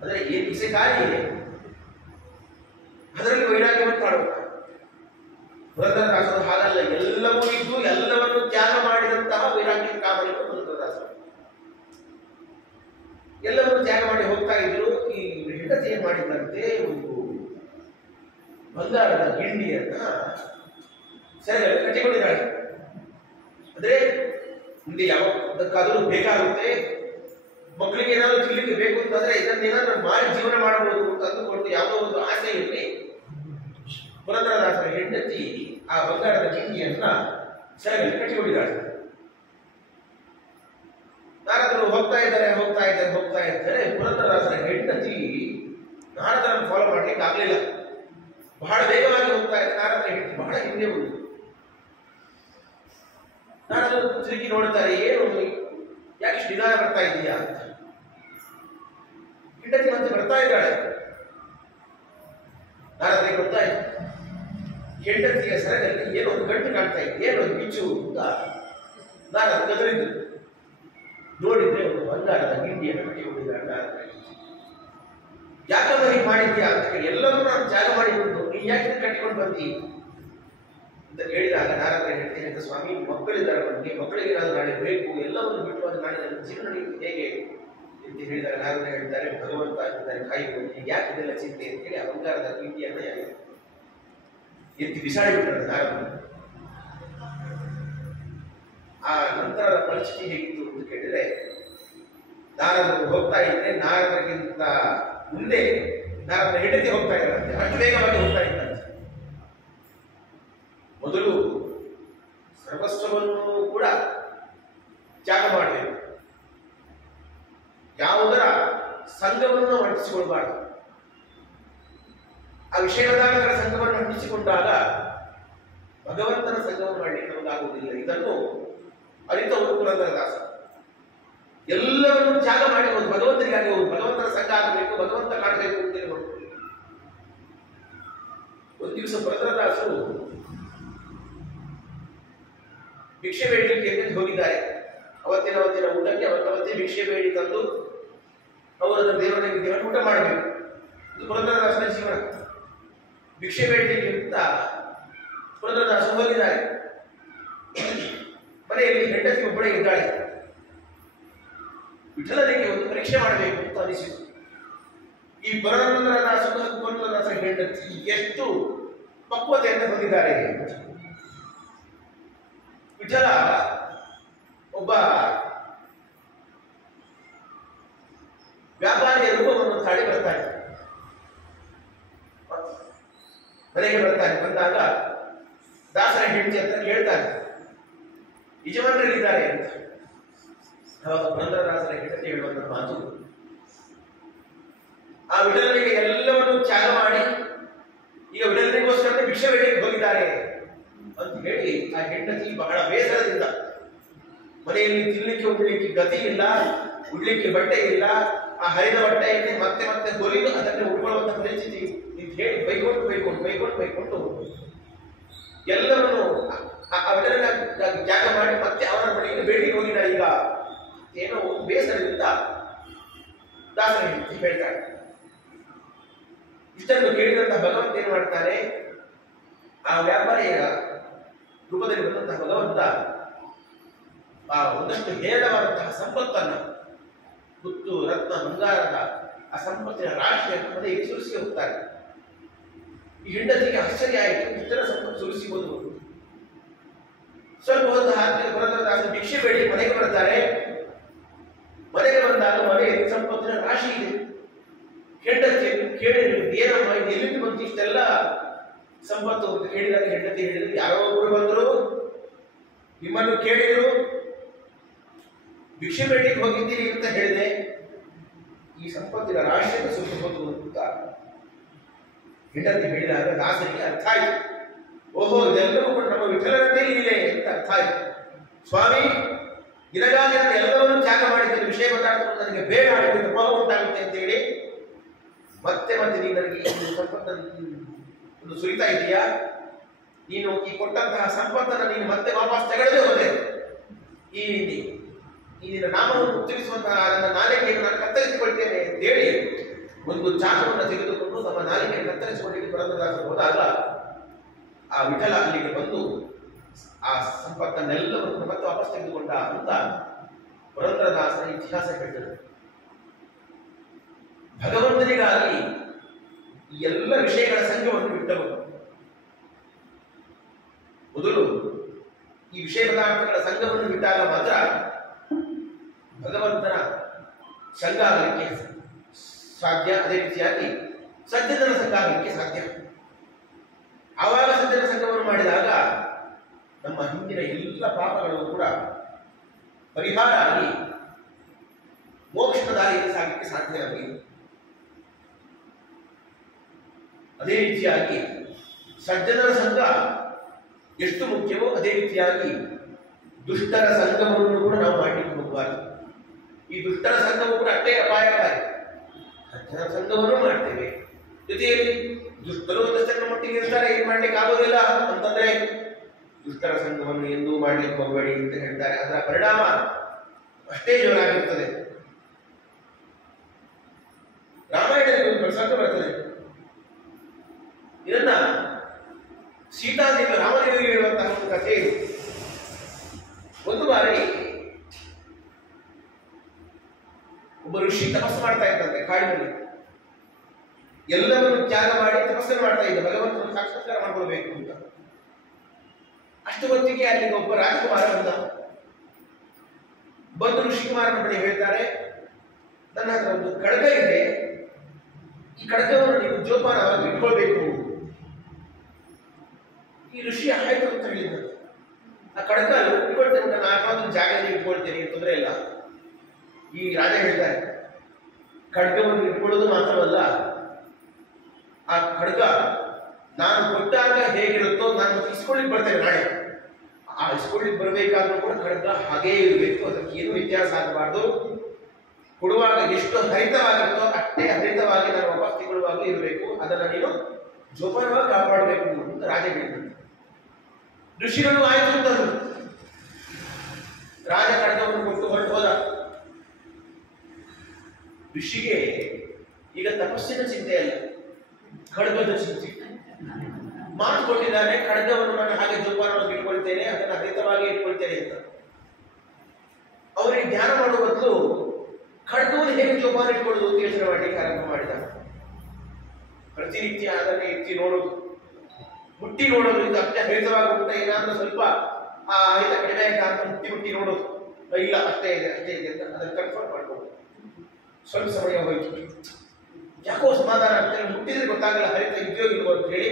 ಅಂದ್ರೆ ಏನು ಇಸೆ ಕಾರ್ಯ ಇದೆ, ಅದರಲ್ಲಿ ವೈರಾಗ್ಯವನ್ನು ತಾಳುತ್ತಾರೆ. ಪುರಂದರದಾಸರು ಹಾಗಲ್ಲ, ಎಲ್ಲವೂ ಇದ್ದು ಎಲ್ಲವನ್ನು ತ್ಯಾಗ ಮಾಡಿದಂತಹ ವೈರಾಗ್ಯ ಕಾಮನಿಕ ಪುರಂದರದಾಸರು. ಎಲ್ಲವನ್ನು ತ್ಯಾಗ ಮಾಡಿ ಹೋಗ್ತಾ ಇದ್ರು. ಈ ಹೆಂಡತಿ ಏನ್ ಮಾಡಿದಂತೆ, ಒಂದು ಬಂಗಾರದ ಗಿಂಡಿಯನ್ನ ಸೆರೆಯಲ್ಲಿ ಕಟ್ಟಿಕೊಂಡಿದ್ದಾಳೆ. ಅಂದ್ರೆ ಮುಂದೆ ಯಾವದಕ್ಕಾದರೂ ಬೇಕಾಗುತ್ತೆ, ಮಕ್ಕಳಿಗೆ ಏನಾದರೂ ತಿನ್ಲಿಕ್ಕೆ ಬೇಕು ಅಂತಂದ್ರೆ ಇದನ್ನೇನಾದ್ರೂ ಮಾಡಿ ಜೀವನ ಮಾಡಬಹುದು ಅಂತ ಅಂದುಕೊಂಡು ಯಾವುದೋ ಒಂದು ಆಸೆ ಇರಲಿ, ಪುರಂದರದಾಸರ ಹೆಂಡತಿ ಆ ಬಂಗಾರದ ಗಿಂಡಿಯನ್ನ ಸೆರೆಯಲ್ಲಿ ಕಟ್ಟಿಕೊಂಡಿದ್ದಾಳೆ. ನಾರದರು ಹೋಗ್ತಾ ಇದ್ದಾರೆ. ಪುರಂದರದಾಸರ ಹೆಂಡತಿ ನಾರದರನ್ನು ಫಾಲೋ ಮಾಡ್ಲಿಕ್ಕೆ ಆಗ್ಲಿಲ್ಲ. ಬಹಳ ವೇಗವಾಗಿ ಹೋಗ್ತಾ ಇದ್ದಾರೆ. ನಾರದರ ಹೆಂಡತಿ ಬಹಳ ಹಿಂದೆ ಹೋಗುದು. ನಾರದರು ತಿರುಗಿ ನೋಡ್ತಾರೆ, ಏನು ಯಾಕೆ ನಿಧಾನ ಬರ್ತಾ ಇದೆಯಾ ಅಂತ. ಹೆಂಡತಿ ಮತ್ತೆ ಬರ್ತಾ ಇದ್ದಾಳೆ. ನಾರದರಿಗೆ ಗೊತ್ತಾಯ್ತು, ಹೆಂಡತಿಯ ಸರಗಲ್ಲಿ ಏನೋ ಒಂದು ಗಂಟು ಕಾಣ್ತಾ ಇದೆ, ಏನೋ ಒಂದು ಬಿಚ್ಚು ಅಂತ ನಾರದ ಗದರಿದ್ರು. ನೋಡಿದ್ರೆ ಒಂದು ಬಂಗಾರದ ಗಿಂಡಿಯನ್ನು ಕಟ್ಟಿಕೊಂಡಿದ್ದಾರೆ ನಾರದ. ಯಾಕಂದ್ರೆ ಹೀಗೆ ಮಾಡಿದ್ಯಾ ಅಂತ ಹೇಳಿ, ಎಲ್ಲವನ್ನೂ ನಾನು ತ್ಯಾಗ ಮಾಡಿಕೊಂಡು ನೀ ಯಾಕೆ ಕಟ್ಟಿಕೊಂಡು ಬಂದಿ ಅಂತ ಕೇಳಿದಾಗ ನಾರದರ ಹೆಂಡತಿ ಹೇಳಿದ, ಸ್ವಾಮಿ ಮಕ್ಕಳಿದ್ದಾರೆ, ನನಗೆ ಮಕ್ಕಳಿಗೆ ನಾನು ನಾಳೆ ಬೇಕು, ಎಲ್ಲವನ್ನು ಬಿಟ್ಟು ಅದು ನಾಳೆ ನನ್ನ ಜೀವನ ನಡೆಯುವುದು ಹೇಗೆ ಅಂತ ಹೇಳಿದಾಗ ನಾರದ ಹೇಳ್ತಾರೆ, ಭಗವಂತ ಆಗಿದ್ದಾರೆ ಕಾಯಿಕೊಂಡು ಯಾಕೆ ಇದೆಲ್ಲ ಚಿಂತೆ ಅಂತ ಹೇಳಿ ಆ ಬಂಗಾರದ ಗಿಂಡಿಯನ್ನು ಎತ್ತಿ ಬಿಸಾಡಿಬಿಟ್ಟಾರೆ ನಾರದರು. ಆ ನಂತರದ ಪರಿಸ್ಥಿತಿ ಹೇಗಿತ್ತು ಅಂತ ಕೇಳಿದ್ರೆ, ನಾರದರು ಹೋಗ್ತಾ ಇದ್ರೆ ನಾರದರಿಗಿಂತ ಮುಂದೆ ನಾರದರ ಹೆಂಡತಿ ಹೋಗ್ತಾ ಇದ್ದಾರಂತೆ. ಅಷ್ಟು ವೇಗವಾಗಿ ಹೋಗ್ತಾ ಇದ್ದಂತೆ. ಮೊದಲು ಸರ್ವಸ್ವವನ್ನು ಕೂಡ ತ್ಯಾಗ ಮಾಡಬೇಕು. ಯಾವುದರ ಸಂಘವನ್ನು ಅಂಟಿಸಿಕೊಳ್ಬಾರ್ದು. ಆ ವಿಷಯವಾದ ಸಂಘವನ್ನು ಅಂಟಿಸಿಕೊಂಡಾಗ ಭಗವಂತನ ಸಂಘವನ್ನು ಮಾಡಲಿಕ್ಕೆ ನಮಗಾಗುವುದಿಲ್ಲ. ಇದನ್ನು ಅರಿತವರು ಪುರಂದರದಾಸ. ಎಲ್ಲವನ್ನು ತ್ಯಾಗ ಮಾಡಿ ಹೋದು ಭಗವಂತನಿಗಾಗಿ ಹೋಗುದು, ಭಗವಂತನ ಸಂಘ ಆಗಬೇಕು, ಭಗವಂತ ಕಾಣಬೇಕು ಅಂತೇಳಿ ಹೊರಟು. ಒಂದು ದಿವಸ ಪುರಂದರದಾಸರು ಭಿಕ್ಷೆ ಬೇಡಲಿಕ್ಕೆ ಹೋಗಿದ್ದಾರೆ. ಅವತ್ತಿನ ಊಟಕ್ಕೆ ಅವತ್ತೇ ಭಿಕ್ಷೆ ಬೇಡಿ ತಂದು ಅವರನ್ನು ದೇವರ ನೈವೇದ್ಯವನ್ನು ಊಟ ಮಾಡಬೇಕು. ಇದು ಪುರಂದರದಾಸನ ಜೀವನ. ಭಿಕ್ಷೆ ಬೇಡಲಿಕ್ಕೆ ಅಂತ ಪುರಂದರದಾಸರು ಹೋಗಿದ್ದಾರೆ. ಮನೆಯಲ್ಲಿ ಹೆಂಡತಿ ಒಬ್ಬಳೇ ಇದ್ದಾಳೆ. ವಿಠಲನಿಗೆ ಒಂದು ಪರೀಕ್ಷೆ ಮಾಡಬೇಕು ಅಂತ ಅನಿಸಿತು. ಈ ಪುರಂದರದಾಸರ ಹೆಂಡತಿ ಎಷ್ಟು ಪಕ್ವತೆಯನ್ನು ಹೊಂದಿದ್ದಾರೆ. ವಿಠಲ ಒಬ್ಬ ವ್ಯಾಪಾರಿಯ ರೂಪವನ್ನು ತಾಳಿ ಬರ್ತಾನೆ. ಮನೆಗೆ ಬರ್ತಾನೆ. ಬಂದಾಗ ದಾಸರ ಹೆಂಡತಿ ಅಂತ ಕೇಳ್ತಾನೆ, ಯಜಮಾನರಲ್ಲಿದ್ದಾರೆ ಅಂತ. ಅವಾಗ ಪುರಂದರದಾಸರ ಹೆಂಡತಿ ಹೇಳುವಂತ ಮಾತು, ಆ ವಿಠಲನಿಗೆ ಎಲ್ಲವನ್ನು ತ್ಯಾಗ ಮಾಡಿ ಈಗ ವಿಠಲನಿಗೋಸ್ಕರ ಭಿಕ್ಷೆ ಬೇಡಲಿಕ್ಕೆ ಹೋಗಿದ್ದಾರೆ ಅಂತ ಹೇಳಿ ಆ ಹೆಂಡತಿ ಬಹಳ ಬೇಸರದಿಂದ, ಮನೆಯಲ್ಲಿ ತಿನ್ನಲಿಕ್ಕೆ ಉಡ್ಲಿಕ್ಕೆ ಗತಿ ಇಲ್ಲ, ಉಡ್ಲಿಕ್ಕೆ ಬಟ್ಟೆ ಇಲ್ಲ, ಆ ಹರಿದ ಬಟ್ಟೆಯನ್ನೇ ಮತ್ತೆ ಮತ್ತೆ ಹೊಲಿದು ಅದನ್ನೇ ಉಟ್ಕೊಳ್ಳುವಂತ ಪರಿಸ್ಥಿತಿ ಅಂತ ಹೇಳಿ ಬೈಕೊಂಡು ಎಲ್ಲವನ್ನು ತ್ಯಾಗ ಮಾಡಿ ಮತ್ತೆ ಅವರ ಮನೆಗೆ ಭೇಟಿಗೆ ಹೋಗಿದ್ದಾರೆ. ಈಗ ಏನೋ ಬೇಸರದಿಂದ ದಾಸರ ಹೆಂಡತಿ ಹೇಳ್ತಾಳೆ. ಇಷ್ಟನ್ನು ಕೇಳಿದಂತ ಭಗವಂತ ಏನು ಮಾಡ್ತಾನೆ, ಆ ವ್ಯಾಪಾರಿಯ ರೂಪದಲ್ಲಿ ಬಂದಂತಹ ಭಗವಂತ ಆ ಒಂದಷ್ಟು ಹೇರಳವಾದಂತಹ ಸಂಪತ್ತನ್ನ, ಮುತ್ತು ರತ್ನ ಬಂಗಾರದ ಆ ಸಂಪತ್ತಿನ ರಾಶಿಯನ್ನು ಮನೆಗೆ ಸುರಿಸಿ ಹೋಗ್ತಾರೆ. ಈ ಹೆಂಡತಿಗೆ ಆಶ್ಚರ್ಯ ಆಯಿತು, ಇಷ್ಟರ ಸಂಪತ್ತು ಸುರಿಸಿ ಹೋದು. ಸ್ವಲ್ಪ ಹೊತ್ತು ಆದ್ಮೇಲೆ ಪುರಂದರದಾಸ ಭಿಕ್ಷೆ ಬೇಡಿ ಮನೆಗೆ ಬರ್ತಾರೆ. ಮನೆಗೆ ಬಂದಾಗ ಮನೆಯಲ್ಲಿ ಸಂಪತ್ತಿನ ರಾಶಿ ಇದೆ. ಹೆಂಡತಿಯನ್ನು ಕೇಳಿದ್ರು, ಏನಮ್ಮ ಇದು ಎಲ್ಲಿಂದ ಬಂತು ಇಷ್ಟೆಲ್ಲ ಸಂಪತ್ತು ಅಂತ ಕೇಳಿದಾಗ ಹೆಂಡತಿ ಹೇಳಿದ್ರು, ಯಾರೋ ಒಬ್ಬರು ಬಂದರು, ನಿಮ್ಮನ್ನು ಕೇಳಿದ್ರು, ಭಿಕ್ಷೆ ಬೇಡಿಗೆ ಹೋಗಿದ್ದೀರಿ ಅಂತ ಹೇಳಿದೆ, ಈ ಸಂಪತ್ತಿನ ರಾಶಿಯನ್ನು ಸುಟ್ಟು ಹೋದು ಅಂತ ಹೆಂಡತಿ ಹೇಳಿದಾಗ ದಾಸರಿಗೆ ಅರ್ಥ ಆಯಿತು. ಓಹೋ, ಇದೆಲ್ಲವೂ ಕೂಡ ನಮ್ಮ ವಿಠಲನದೇ ಲೀಲೆ ಅಂತ ಅರ್ಥ ಆಯಿತು. ಸ್ವಾಮಿ, ನಿನಗಾಗಿ ನಾನು ಎಲ್ಲವನ್ನೂ ತ್ಯಾಗ ಮಾಡಿದ್ದೇನೆ, ವಿಷಯ ಮಾತಾಡ್ಕೊಂಡು ನನಗೆ ಬೇಡ, ಇದಕ್ಕೆ ಮೋಹ ಉಂಟಾಗುತ್ತೆ ಅಂತ ಹೇಳಿ ಮತ್ತೆ ಮತ್ತೆ ನೀನು ನನಗೆ ಈ ಸಂಪತ್ತನ್ನು ಸುರಿತಾ ಇದೆಯಾ? ನೀನು ಈ ಕೊಟ್ಟಂತಹ ಸಂಪತ್ತನ್ನು ನೀನು ಮತ್ತೆ ವಾಪಸ್ ತಗೊಳ್ಳದೆ ಹೋದೆ, ಈ ನಿನ್ನ ನಾಮವನ್ನು ಉಚ್ಚರಿಸುವಂತಹ ನನ್ನ ನಾಲಿಗೆಯನ್ನು ನಾನು ಕತ್ತರಿಸಿಕೊಳ್ತೇನೆ ಅಂತೇಳಿ ಒಂದು ಚಾಕವನ್ನು ತೆಗೆದುಕೊಂಡು ತಮ್ಮ ನಾಲಿಗೆಯನ್ನು ಕತ್ತರಿಸಿಕೊಳ್ಳಿಕ್ಕೆ ಪುರಂದರದಾಸರು ಹೋದಾಗ ಆ ವಿಠಲ ಅಲ್ಲಿಗೆ ಬಂದು ಆ ಸಂಪತ್ತನ್ನೆಲ್ಲವನ್ನು ಮತ್ತೆ ವಾಪಸ್ ತೆಗೆದುಕೊಂಡ ಅಂತ ಪುರಂದರದಾಸರ ಇತಿಹಾಸ ಹೇಳಿದರು. ಭಗವಂತನಿಗಾಗಿ ಈ ಎಲ್ಲ ವಿಷಯಗಳ ಸಂಘವನ್ನು ಬಿಟ್ಟವರು. ಮೊದಲು ಈ ವಿಷಯ ಪದಾರ್ಥಗಳ ಸಂಘವನ್ನು ಬಿಟ್ಟಾಗ ಮಾತ್ರ ಭಗವಂತನ ಸಂಘ ಆಗಲಿಕ್ಕೆ ಸಾಧ್ಯ. ಅದೇ ರೀತಿಯಾಗಿ ಸಜ್ಜನರ ಸಂಘ ಆಗಲಿಕ್ಕೆ ಸಾಧ್ಯ. ಆವಾಗ ಸಜ್ಜನ ಸಂಘವನ್ನು ಮಾಡಿದಾಗ ನಮ್ಮ ಹಿಂದಿನ ಎಲ್ಲ ಪಾಪಗಳು ಕೂಡ ಪರಿಹಾರ ಆಗಿ ಮೋಕ್ಷದ ದಾರಿಯಲ್ಲಿ ಸಾಗಲಿಕ್ಕೆ ಸಾಧ್ಯವಾಗಿದೆ. ಅದೇ ರೀತಿಯಾಗಿ ಸಜ್ಜನರ ಸಂಘ ಎಷ್ಟು ಮುಖ್ಯವೋ ಅದೇ ರೀತಿಯಾಗಿ ದುಷ್ಟರ ಸಂಘವನ್ನು ಕೂಡ ನಾವು ಮಾಡಲಿಕ್ಕೆ ಹೋಗಬಾರದು. ಈ ದುಷ್ಟರ ಸಂಘವು ಕೂಡ ಅಷ್ಟೇ ಅಪಾಯಕಾರಿ. ಸಜ್ಜನರ ಸಂಘವನ್ನು ಮಾಡ್ತೇವೆ, ಜೊತೆಯಲ್ಲಿ ದುಷ್ಟರು ಒಂದಷ್ಟರ ಮಟ್ಟಿಗೆ ಇರ್ತಾರೆ, ಏನ್ ಮಾಡ್ಲಿಕ್ಕೆ ಆಗೋದಿಲ್ಲ ಅಂತಂದ್ರೆ ದುಷ್ಟರ ಸಂಘವನ್ನು ಎಂದೂ ಮಾಡ್ಲಿಕ್ಕೆ ಹೋಗಬೇಡಿ ಅಂತ ಹೇಳ್ತಾರೆ. ಅದರ ಪರಿಣಾಮ ಅಷ್ಟೇ ಜೋರಾಗಿರ್ತದೆ. ರಾಮಾಯಣದಲ್ಲಿ ಒಂದು ಪ್ರಸಂಗ ಬರ್ತದೆ. ಇದನ್ನ ಸೀತಾದೇವಿ ರಾಮದೇವಿಗೆ ಹೇಳುವಂತಹ ಒಂದು ಕಥೆ ಇದು. ಒಂದು ಬಾರಿ ಒಬ್ಬ ಋಷಿ ತಪಸ್ಸು ಮಾಡ್ತಾ ಇದ್ದಂತೆ ಕಾಡಿನಲ್ಲಿ. ಎಲ್ಲವನ್ನು ತ್ಯಾಗ ಮಾಡಿ ತಪಸ್ಸನ್ನು ಮಾಡ್ತಾ ಇದ್ದ, ಭಗವಂತನ ಸಾಕ್ಷಾತ್ಕಾರ ಮಾಡ್ಕೊಳ್ಬೇಕು ಅಂತ. ಅಷ್ಟು ಹೊತ್ತಿಗೆ ಅಲ್ಲಿಗೆ ಒಬ್ಬ ರಾಜಕುಮಾರ ಬಂದು ಋಷಿಕುಮಾರನ ಬಳಿ ಹೇಳ್ತಾರೆ, ನನ್ನ ಹತ್ರ ಒಂದು ಖಡ್ಗ ಇದೆ, ಈ ಖಡ್ಗವನ್ನು ನೀವು ಜೋಪಾನವಾಗಿ ಇಟ್ಕೊಳ್ಬೇಕು. ಈ ಋಷಿ ಆಯ್ತು ಅಂತ ಹೇಳಿದ್ರು. ಆ ಖಡ್ಗ ಇಟ್ಕೊಳ್ತೇನೆ, ನಾನು ಯಾವ್ದಾದ್ರು ಜಾಗದಲ್ಲಿ ಇಟ್ಕೊಳ್ತೇನೆ, ತೊಂದರೆ ಇಲ್ಲ. ಈ ರಾಜ ಹೇಳ್ತಾರೆ, ಖಡ್ಗವನ್ನು ಇಟ್ಕೊಳ್ಳೋದು ಮಾತ್ರವಲ್ಲ, ಆ ಖಡ್ಗ ನಾನು ಕೊಟ್ಟಾಗ ಹೇಗಿರುತ್ತೋ ನಾನು ಇಸ್ಕೊಳ್ಳಿಕ್ ಬರ್ತೇನೆ ನಾಳೆ. ಆ ಇಸ್ಕೊಳ್ಳಿಕ್ ಬರಬೇಕಾದ್ರೂ ಕೂಡ ಖಡ್ಗ ಹಾಗೇ ಇರಬೇಕು, ಅದಕ್ಕೆ ಏನು ವ್ಯತ್ಯಾಸ ಆಗಬಾರ್ದು. ಕೊಡುವಾಗ ಎಷ್ಟು ಹರಿತವಾಗಿರುತ್ತೋ ಅಷ್ಟೇ ಹರಿತವಾಗಿ ನಾನು ವಾಪಸ್ ತಗೊಳ್ಳುವಾಗಲೂ ಇರಬೇಕು, ಅದನ್ನು ನೀನು ಜೋಪಾನವಾಗಿ ಕಾಪಾಡಬೇಕು ಅಂತ ರಾಜ ಹೇಳಿದ್ರು. ಋಷಿಗಳು ಆಯ್ತು ಅಂತಂದ್ರು. ರಾಜ ಖಡ್ಗವನ್ನು ಕೊಟ್ಟು ಹೊರಟು ಹೋದ. ಋಷಿಗೆ ಈಗ ತಪಸ್ಸಿನ ಚಿಂತೆ ಅಲ್ಲ, ಖಡ್ಗದ ಚಿಂತೆ. ಮಾತು ಕೊಟ್ಟಿದ್ದಾನೆ, ಖಡ್ಗವನ್ನು ನಾನು ಹಾಗೆ ಜೋಪಾನವಾಗಿ ಇಟ್ಕೊಳ್ತೇನೆ, ಅದನ್ನು ಹರಿತವಾಗಿ ಇಟ್ಕೊಳ್ತೇನೆ ಅಂತ. ಅವರಿಗೆ ಧ್ಯಾನ ಮಾಡುವ ಬದಲು ಖಡ್ಗವನ್ನು ಹೇಗೆ ಜೋಪಾನ ಇಟ್ಕೊಳ್ಳೋದು ಅಂತ ಯೋಚನೆ ಮಾಡಲಿಕ್ಕೆ ಆರಂಭ ಮಾಡಿದ. ಪ್ರತಿನಿತ್ಯ ಅದನ್ನೇ ಎತ್ತಿ ನೋಡೋದು, ಮುಟ್ಟಿ ನೋಡೋದು, ಇದು ಅಷ್ಟೇ ಹರಿತವಾಗಿ ಉಂಟ, ಏನಾದ್ರೂ ಸ್ವಲ್ಪ ಆ ಹರಿತ ಕಡಿಮೆ ಆಯ್ತಾ ಅಂತ ಮುಟ್ಟಿ ನೋಡೋದು. ಇಲ್ಲ, ಅಷ್ಟೇ ಇದೆ ಅಂತ ಅದನ್ನು ಕನ್ಫರ್ಮ್ ಮಾಡ್ಬೋದು. ಸ್ವಲ್ಪ ಸಮಯ ಹೋಯ್ತು, ಯಾಕೋ ಸಮಾಧಾನ ಆಗ್ತದೆ, ಮುಟ್ಟಿದ್ರೆ ಗೊತ್ತಾಗಲ್ಲ ಹರಿತ ಇದೆಯೋ ಇಲ್ವೋ ಅಂತ ಹೇಳಿ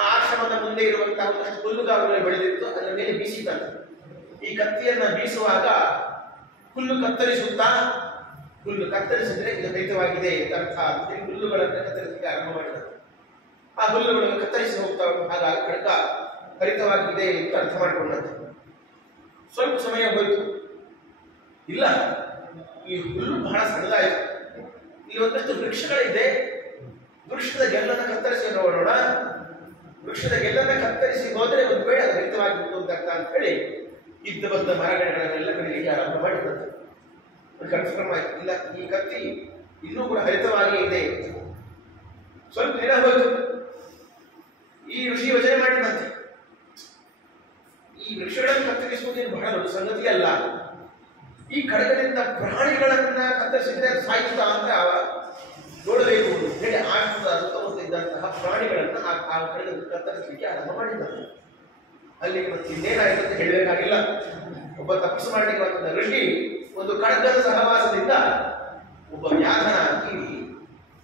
ಆ ಆಶ್ರಮದ ಮುಂದೆ ಇರುವಂತಹ ಒಂದಷ್ಟು ಹುಲ್ಲುಗಾವಲು ಬೆಳೆದಿತ್ತು, ಅದರ ಮೇಲೆ ಬೀಸಿದ್ದಾನೆ. ಈ ಕತ್ತಿಯನ್ನ ಬೀಸುವಾಗ ಹುಲ್ಲು ಕತ್ತರಿಸುತ್ತಾ, ಹುಲ್ಲು ಕತ್ತರಿಸಿದ್ರೆ ಇದು ಹರಿತವಾಗಿದೆ ಅಂತ ಅರ್ಥ ಅಂತೇಳಿ ಹುಲ್ಲುಗಳನ್ನು ಕತ್ತರಿಸಲಿಕ್ಕೆ ಆರಂಭ ಮಾಡಿದರು. ಆ ಹುಲ್ಲುಗಳನ್ನು ಕತ್ತರಿಸಿ ಹೋಗ್ತಾ ಹಾಗಾಗಿ ಖಡ್ಗ ಹರಿತವಾಗಿದೆ ಅಂತ ಅರ್ಥ ಮಾಡಿಕೊಂಡಂತೆ. ಸ್ವಲ್ಪ ಸಮಯ ಹೋಯಿತು, ಇಲ್ಲ ಈ ಹುಲ್ಲು ಬಹಳ ಸಣ್ಣದಾಯಿತು, ಇಲ್ಲಿ ಒಂದಷ್ಟು ವೃಕ್ಷಗಳಿದೆ, ವೃಕ್ಷದ ಗೆಲ್ಲನ್ನು ಕತ್ತರಿಸಿ ನೋಡೋಣ, ವೃಕ್ಷದ ಗೆಲ್ಲನ್ನ ಕತ್ತರಿಸಿ ಹೋದರೆ ಒಂದು ವೇಳೆ ಅದು ಹರಿತವಾಗಿತ್ತು ಅಂತ ಅರ್ಥ ಅಂತ ಹೇಳಿ ಇದ್ದ ಬಂದ ಮರಗಿಡಗಳನ್ನೆಲ್ಲ ಕಡಿಲಿಕ್ಕೆ ಆರಂಭ ಮಾಡಿದಂತೆ. ಕನ್ಫರ್ಮ್ ಆಯ್ತು, ಇಲ್ಲ ಈ ಕತ್ತಿ ಇನ್ನೂ ಕೂಡ ಹರಿತವಾಗಿ ಇದೆ. ಸ್ವಲ್ಪ ದಿನ ಹೋಯ್ತು, ಈ ಋಷಿ ಯೋಚನೆ ಮಾಡಿದಂತೆ, ಈ ವೃಕ್ಷಗಳನ್ನು ಕತ್ತರಿಸುವುದು ಬಹಳ ದೊಡ್ಡ ಸಂಗತಿ ಅಲ್ಲ, ಈ ಖಡ್ಗದಿಂದ ಪ್ರಾಣಿಗಳನ್ನ ಕತ್ತರಿಸಿದ್ರೆ ಸಾಯಿಸ್ತಾ ಅಂದ್ರೆ ನೋಡಬೇಕು ಹೇಳಿ ಆಶ್ರಮದ ಸುತ್ತಮುತ್ತಿದ್ದಂತಹ ಪ್ರಾಣಿಗಳನ್ನ ಆ ಖಡ್ಗದಿಂದ ಕತ್ತರಿಸಲಿಕ್ಕೆ ಆರಂಭ ಮಾಡಿದ್ದಾರೆ. ಅಲ್ಲಿ ಮತ್ತೆ ಇನ್ನೇನಾಯ್ತು ಅಂತ ಹೇಳಬೇಕಾಗಿಲ್ಲ. ಒಬ್ಬ ತಪಸ್ಸು ಮಾಡಲಿಕ್ಕೆ ಬಂದ ಋಷಿ ಒಂದು ಖಡ್ಗದ ಸಹವಾಸದಿಂದ ಒಬ್ಬ ವ್ಯಾಧನಾಗಿ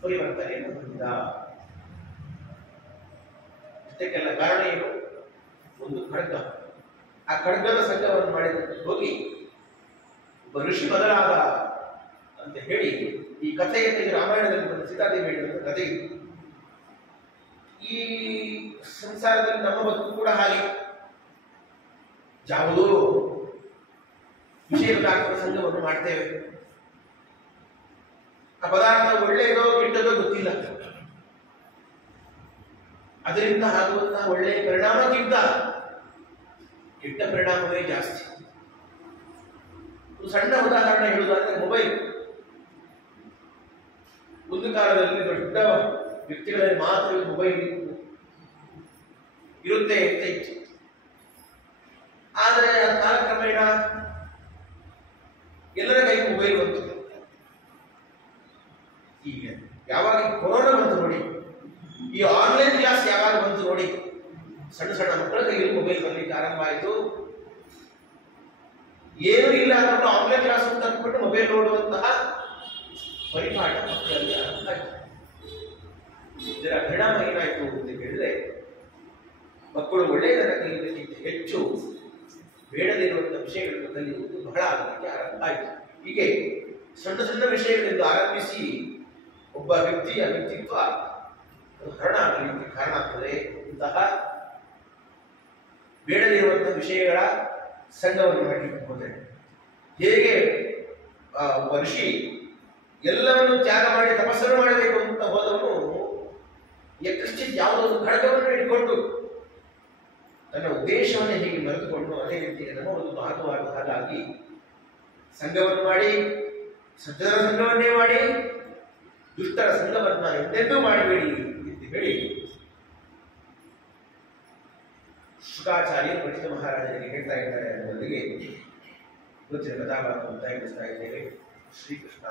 ಪರಿವರ್ತನೆಯನ್ನು ಹೊಂದಿದ. ಇಷ್ಟಕ್ಕೆಲ್ಲ ಕಾರಣ ಏನು? ಒಂದು ಖಡ್ಗ. ಆ ಖಡ್ಗದ ಸಂಘವನ್ನು ಮಾಡಿದ ಹೋಗಿ ಒಬ್ಬ ಋಷಿ ಬದಲಾದ ಅಂತ ಹೇಳಿ ಈ ಕಥೆಯನ್ನು ಈ ರಾಮಾಯಣದಲ್ಲಿ ಬಂದ ಸೀತಾದೇವಿ ಹೇಳಿದಂತ ಕಥೆ ಇದು. ಈ ಸಂಸಾರದಲ್ಲಿ ನಮ್ಮ ಬದುಕು ಕೂಡ ಹಾಗೆ, ಯಾವುದೋ ವಿಷಯ ಪದಾರ್ಥದ ಸಂಘವನ್ನು ಮಾಡ್ತೇವೆ. ಆ ಪದಾರ್ಥ ಒಳ್ಳೆಯದೋ ಕೆಟ್ಟದೋ ಗೊತ್ತಿಲ್ಲ, ಅದರಿಂದ ಆಗುವಂತಹ ಒಳ್ಳೆಯ ಪರಿಣಾಮಕ್ಕಿಂತ ಕೆಟ್ಟ ಪರಿಣಾಮವೇ ಜಾಸ್ತಿ. ಒಂದು ಸಣ್ಣ ಉದಾಹರಣೆ ಹೇಳುವುದಾದ್ರೆ ಮೊಬೈಲ್. ಒಂದು ಕಾಲದಲ್ಲಿ ದೊಡ್ಡ ವ್ಯಕ್ತಿಗಳಲ್ಲಿ ಮಾತ್ರ ಮೊಬೈಲ್ ಇರುತ್ತೆ ಅಂತ ಇತ್ತು. ಆದರೆ ಕಾಲಕ್ರಮೇಣ ಎಲ್ಲರ ಕೈ ಮೊಬೈಲ್ ಬಂತು. ಈಗ ಯಾವಾಗ ಕೊರೋನಾ ಬಂತು ನೋಡಿ, ಈ ಆನ್ಲೈನ್ ಕ್ಲಾಸ್ ಯಾವಾಗ ಬಂತು ನೋಡಿ, ಸಣ್ಣ ಸಣ್ಣ ಮಕ್ಕಳ ಕೈಯಲ್ಲಿ ಮೊಬೈಲ್ ಬರ್ಲಿಕ್ಕೆ ಆರಂಭ ಆಯಿತು. ಏನೂ ಇಲ್ಲ ಅನ್ನೋದು ಆನ್ಲೈನ್ ಕ್ಲಾಸ್ ಅಂತ ಅಂದ್ಬಿಟ್ಟು ಮೊಬೈಲ್ ನೋಡುವಂತಹ ಪರಿಪಾಠ ಮಕ್ಕಳಲ್ಲಿ ಆರಂಭ ಆಯಿತು. ಇದರ ಪರಿಣಾಮ ಏನಾಯಿತು ಅಂತ ಹೇಳಿದ್ರೆ, ಮಕ್ಕಳು ಒಳ್ಳೆಯದನ್ನು ಕಲಿಯುವುದಕ್ಕಿಂತ ಹೆಚ್ಚು ಬೇಡದೇ ಇರುವಂತಹ ವಿಷಯಗಳನ್ನು ಕಲಿಯುವುದು ಬಹಳ ಆಗಲಿಕ್ಕೆ ಆರಂಭ ಆಯಿತು. ಹೀಗೆ ಸಣ್ಣ ಸಣ್ಣ ವಿಷಯಗಳಿಂದ ಆರಂಭಿಸಿ ಒಬ್ಬ ವ್ಯಕ್ತಿಯ ವ್ಯಕ್ತಿತ್ವ ಹರಣ ಆಗಲಿಕ್ಕೆ ಕಾರಣ ಆಗ್ತದೆ. ಇಂತಹ ಬೇಡದೇ ಇರುವಂತಹ ವಿಷಯಗಳ ಸಂಘವನ್ನು ಮಾಡಲಿಕ್ಕೆ ಹೋದರೆ ಹೇಗೆ ಒಬ್ಬ ಋಷಿ ಎಲ್ಲವನ್ನು ತ್ಯಾಗ ಮಾಡಿ ತಪಸ್ಸನ್ನು ಮಾಡಬೇಕು ಅಂತ ಹೋದವನು ಯಕಶ್ಚಿತ್ ಯಾವುದೋ ಒಂದು ಖಡ್ಗವನ್ನು ಇಟ್ಕೊಂಡು ತನ್ನ ಉದ್ದೇಶವನ್ನೇ ಹೇಗೆ ಮರೆತುಕೊಂಡು, ಅದೇ ರೀತಿಯಲ್ಲಿ ನಮ್ಮ ಒಂದು ಮಾರ್ಗವಾದ ಹಾಗಾಗಿ ಸಂಘವನ್ನು ಮಾಡಿ, ಸಜ್ಜನ ಸಂಘವನ್ನೇ ಮಾಡಿ, ದುಷ್ಟರ ಸಂಘವನ್ನ ಎಂದೆಂದೂ ಮಾಡಬೇಡಿ ಎಂದು ಹೇಳಿ ಶುಕಾಚಾರ್ಯರು ಪಂಡಿತ ಮಹಾರಾಜರಿಗೆ ಹೇಳ್ತಾ ಇದ್ದಾರೆ ಅನ್ನೋದರಿಗೆ ಇವತ್ತಿನ ಕಥಾಭಾಗ ಮುಕ್ತಾಯಗೊಳಿಸ್ತಾ ಇದ್ದೇವೆ. ಶ್ರೀಕೃಷ್ಣ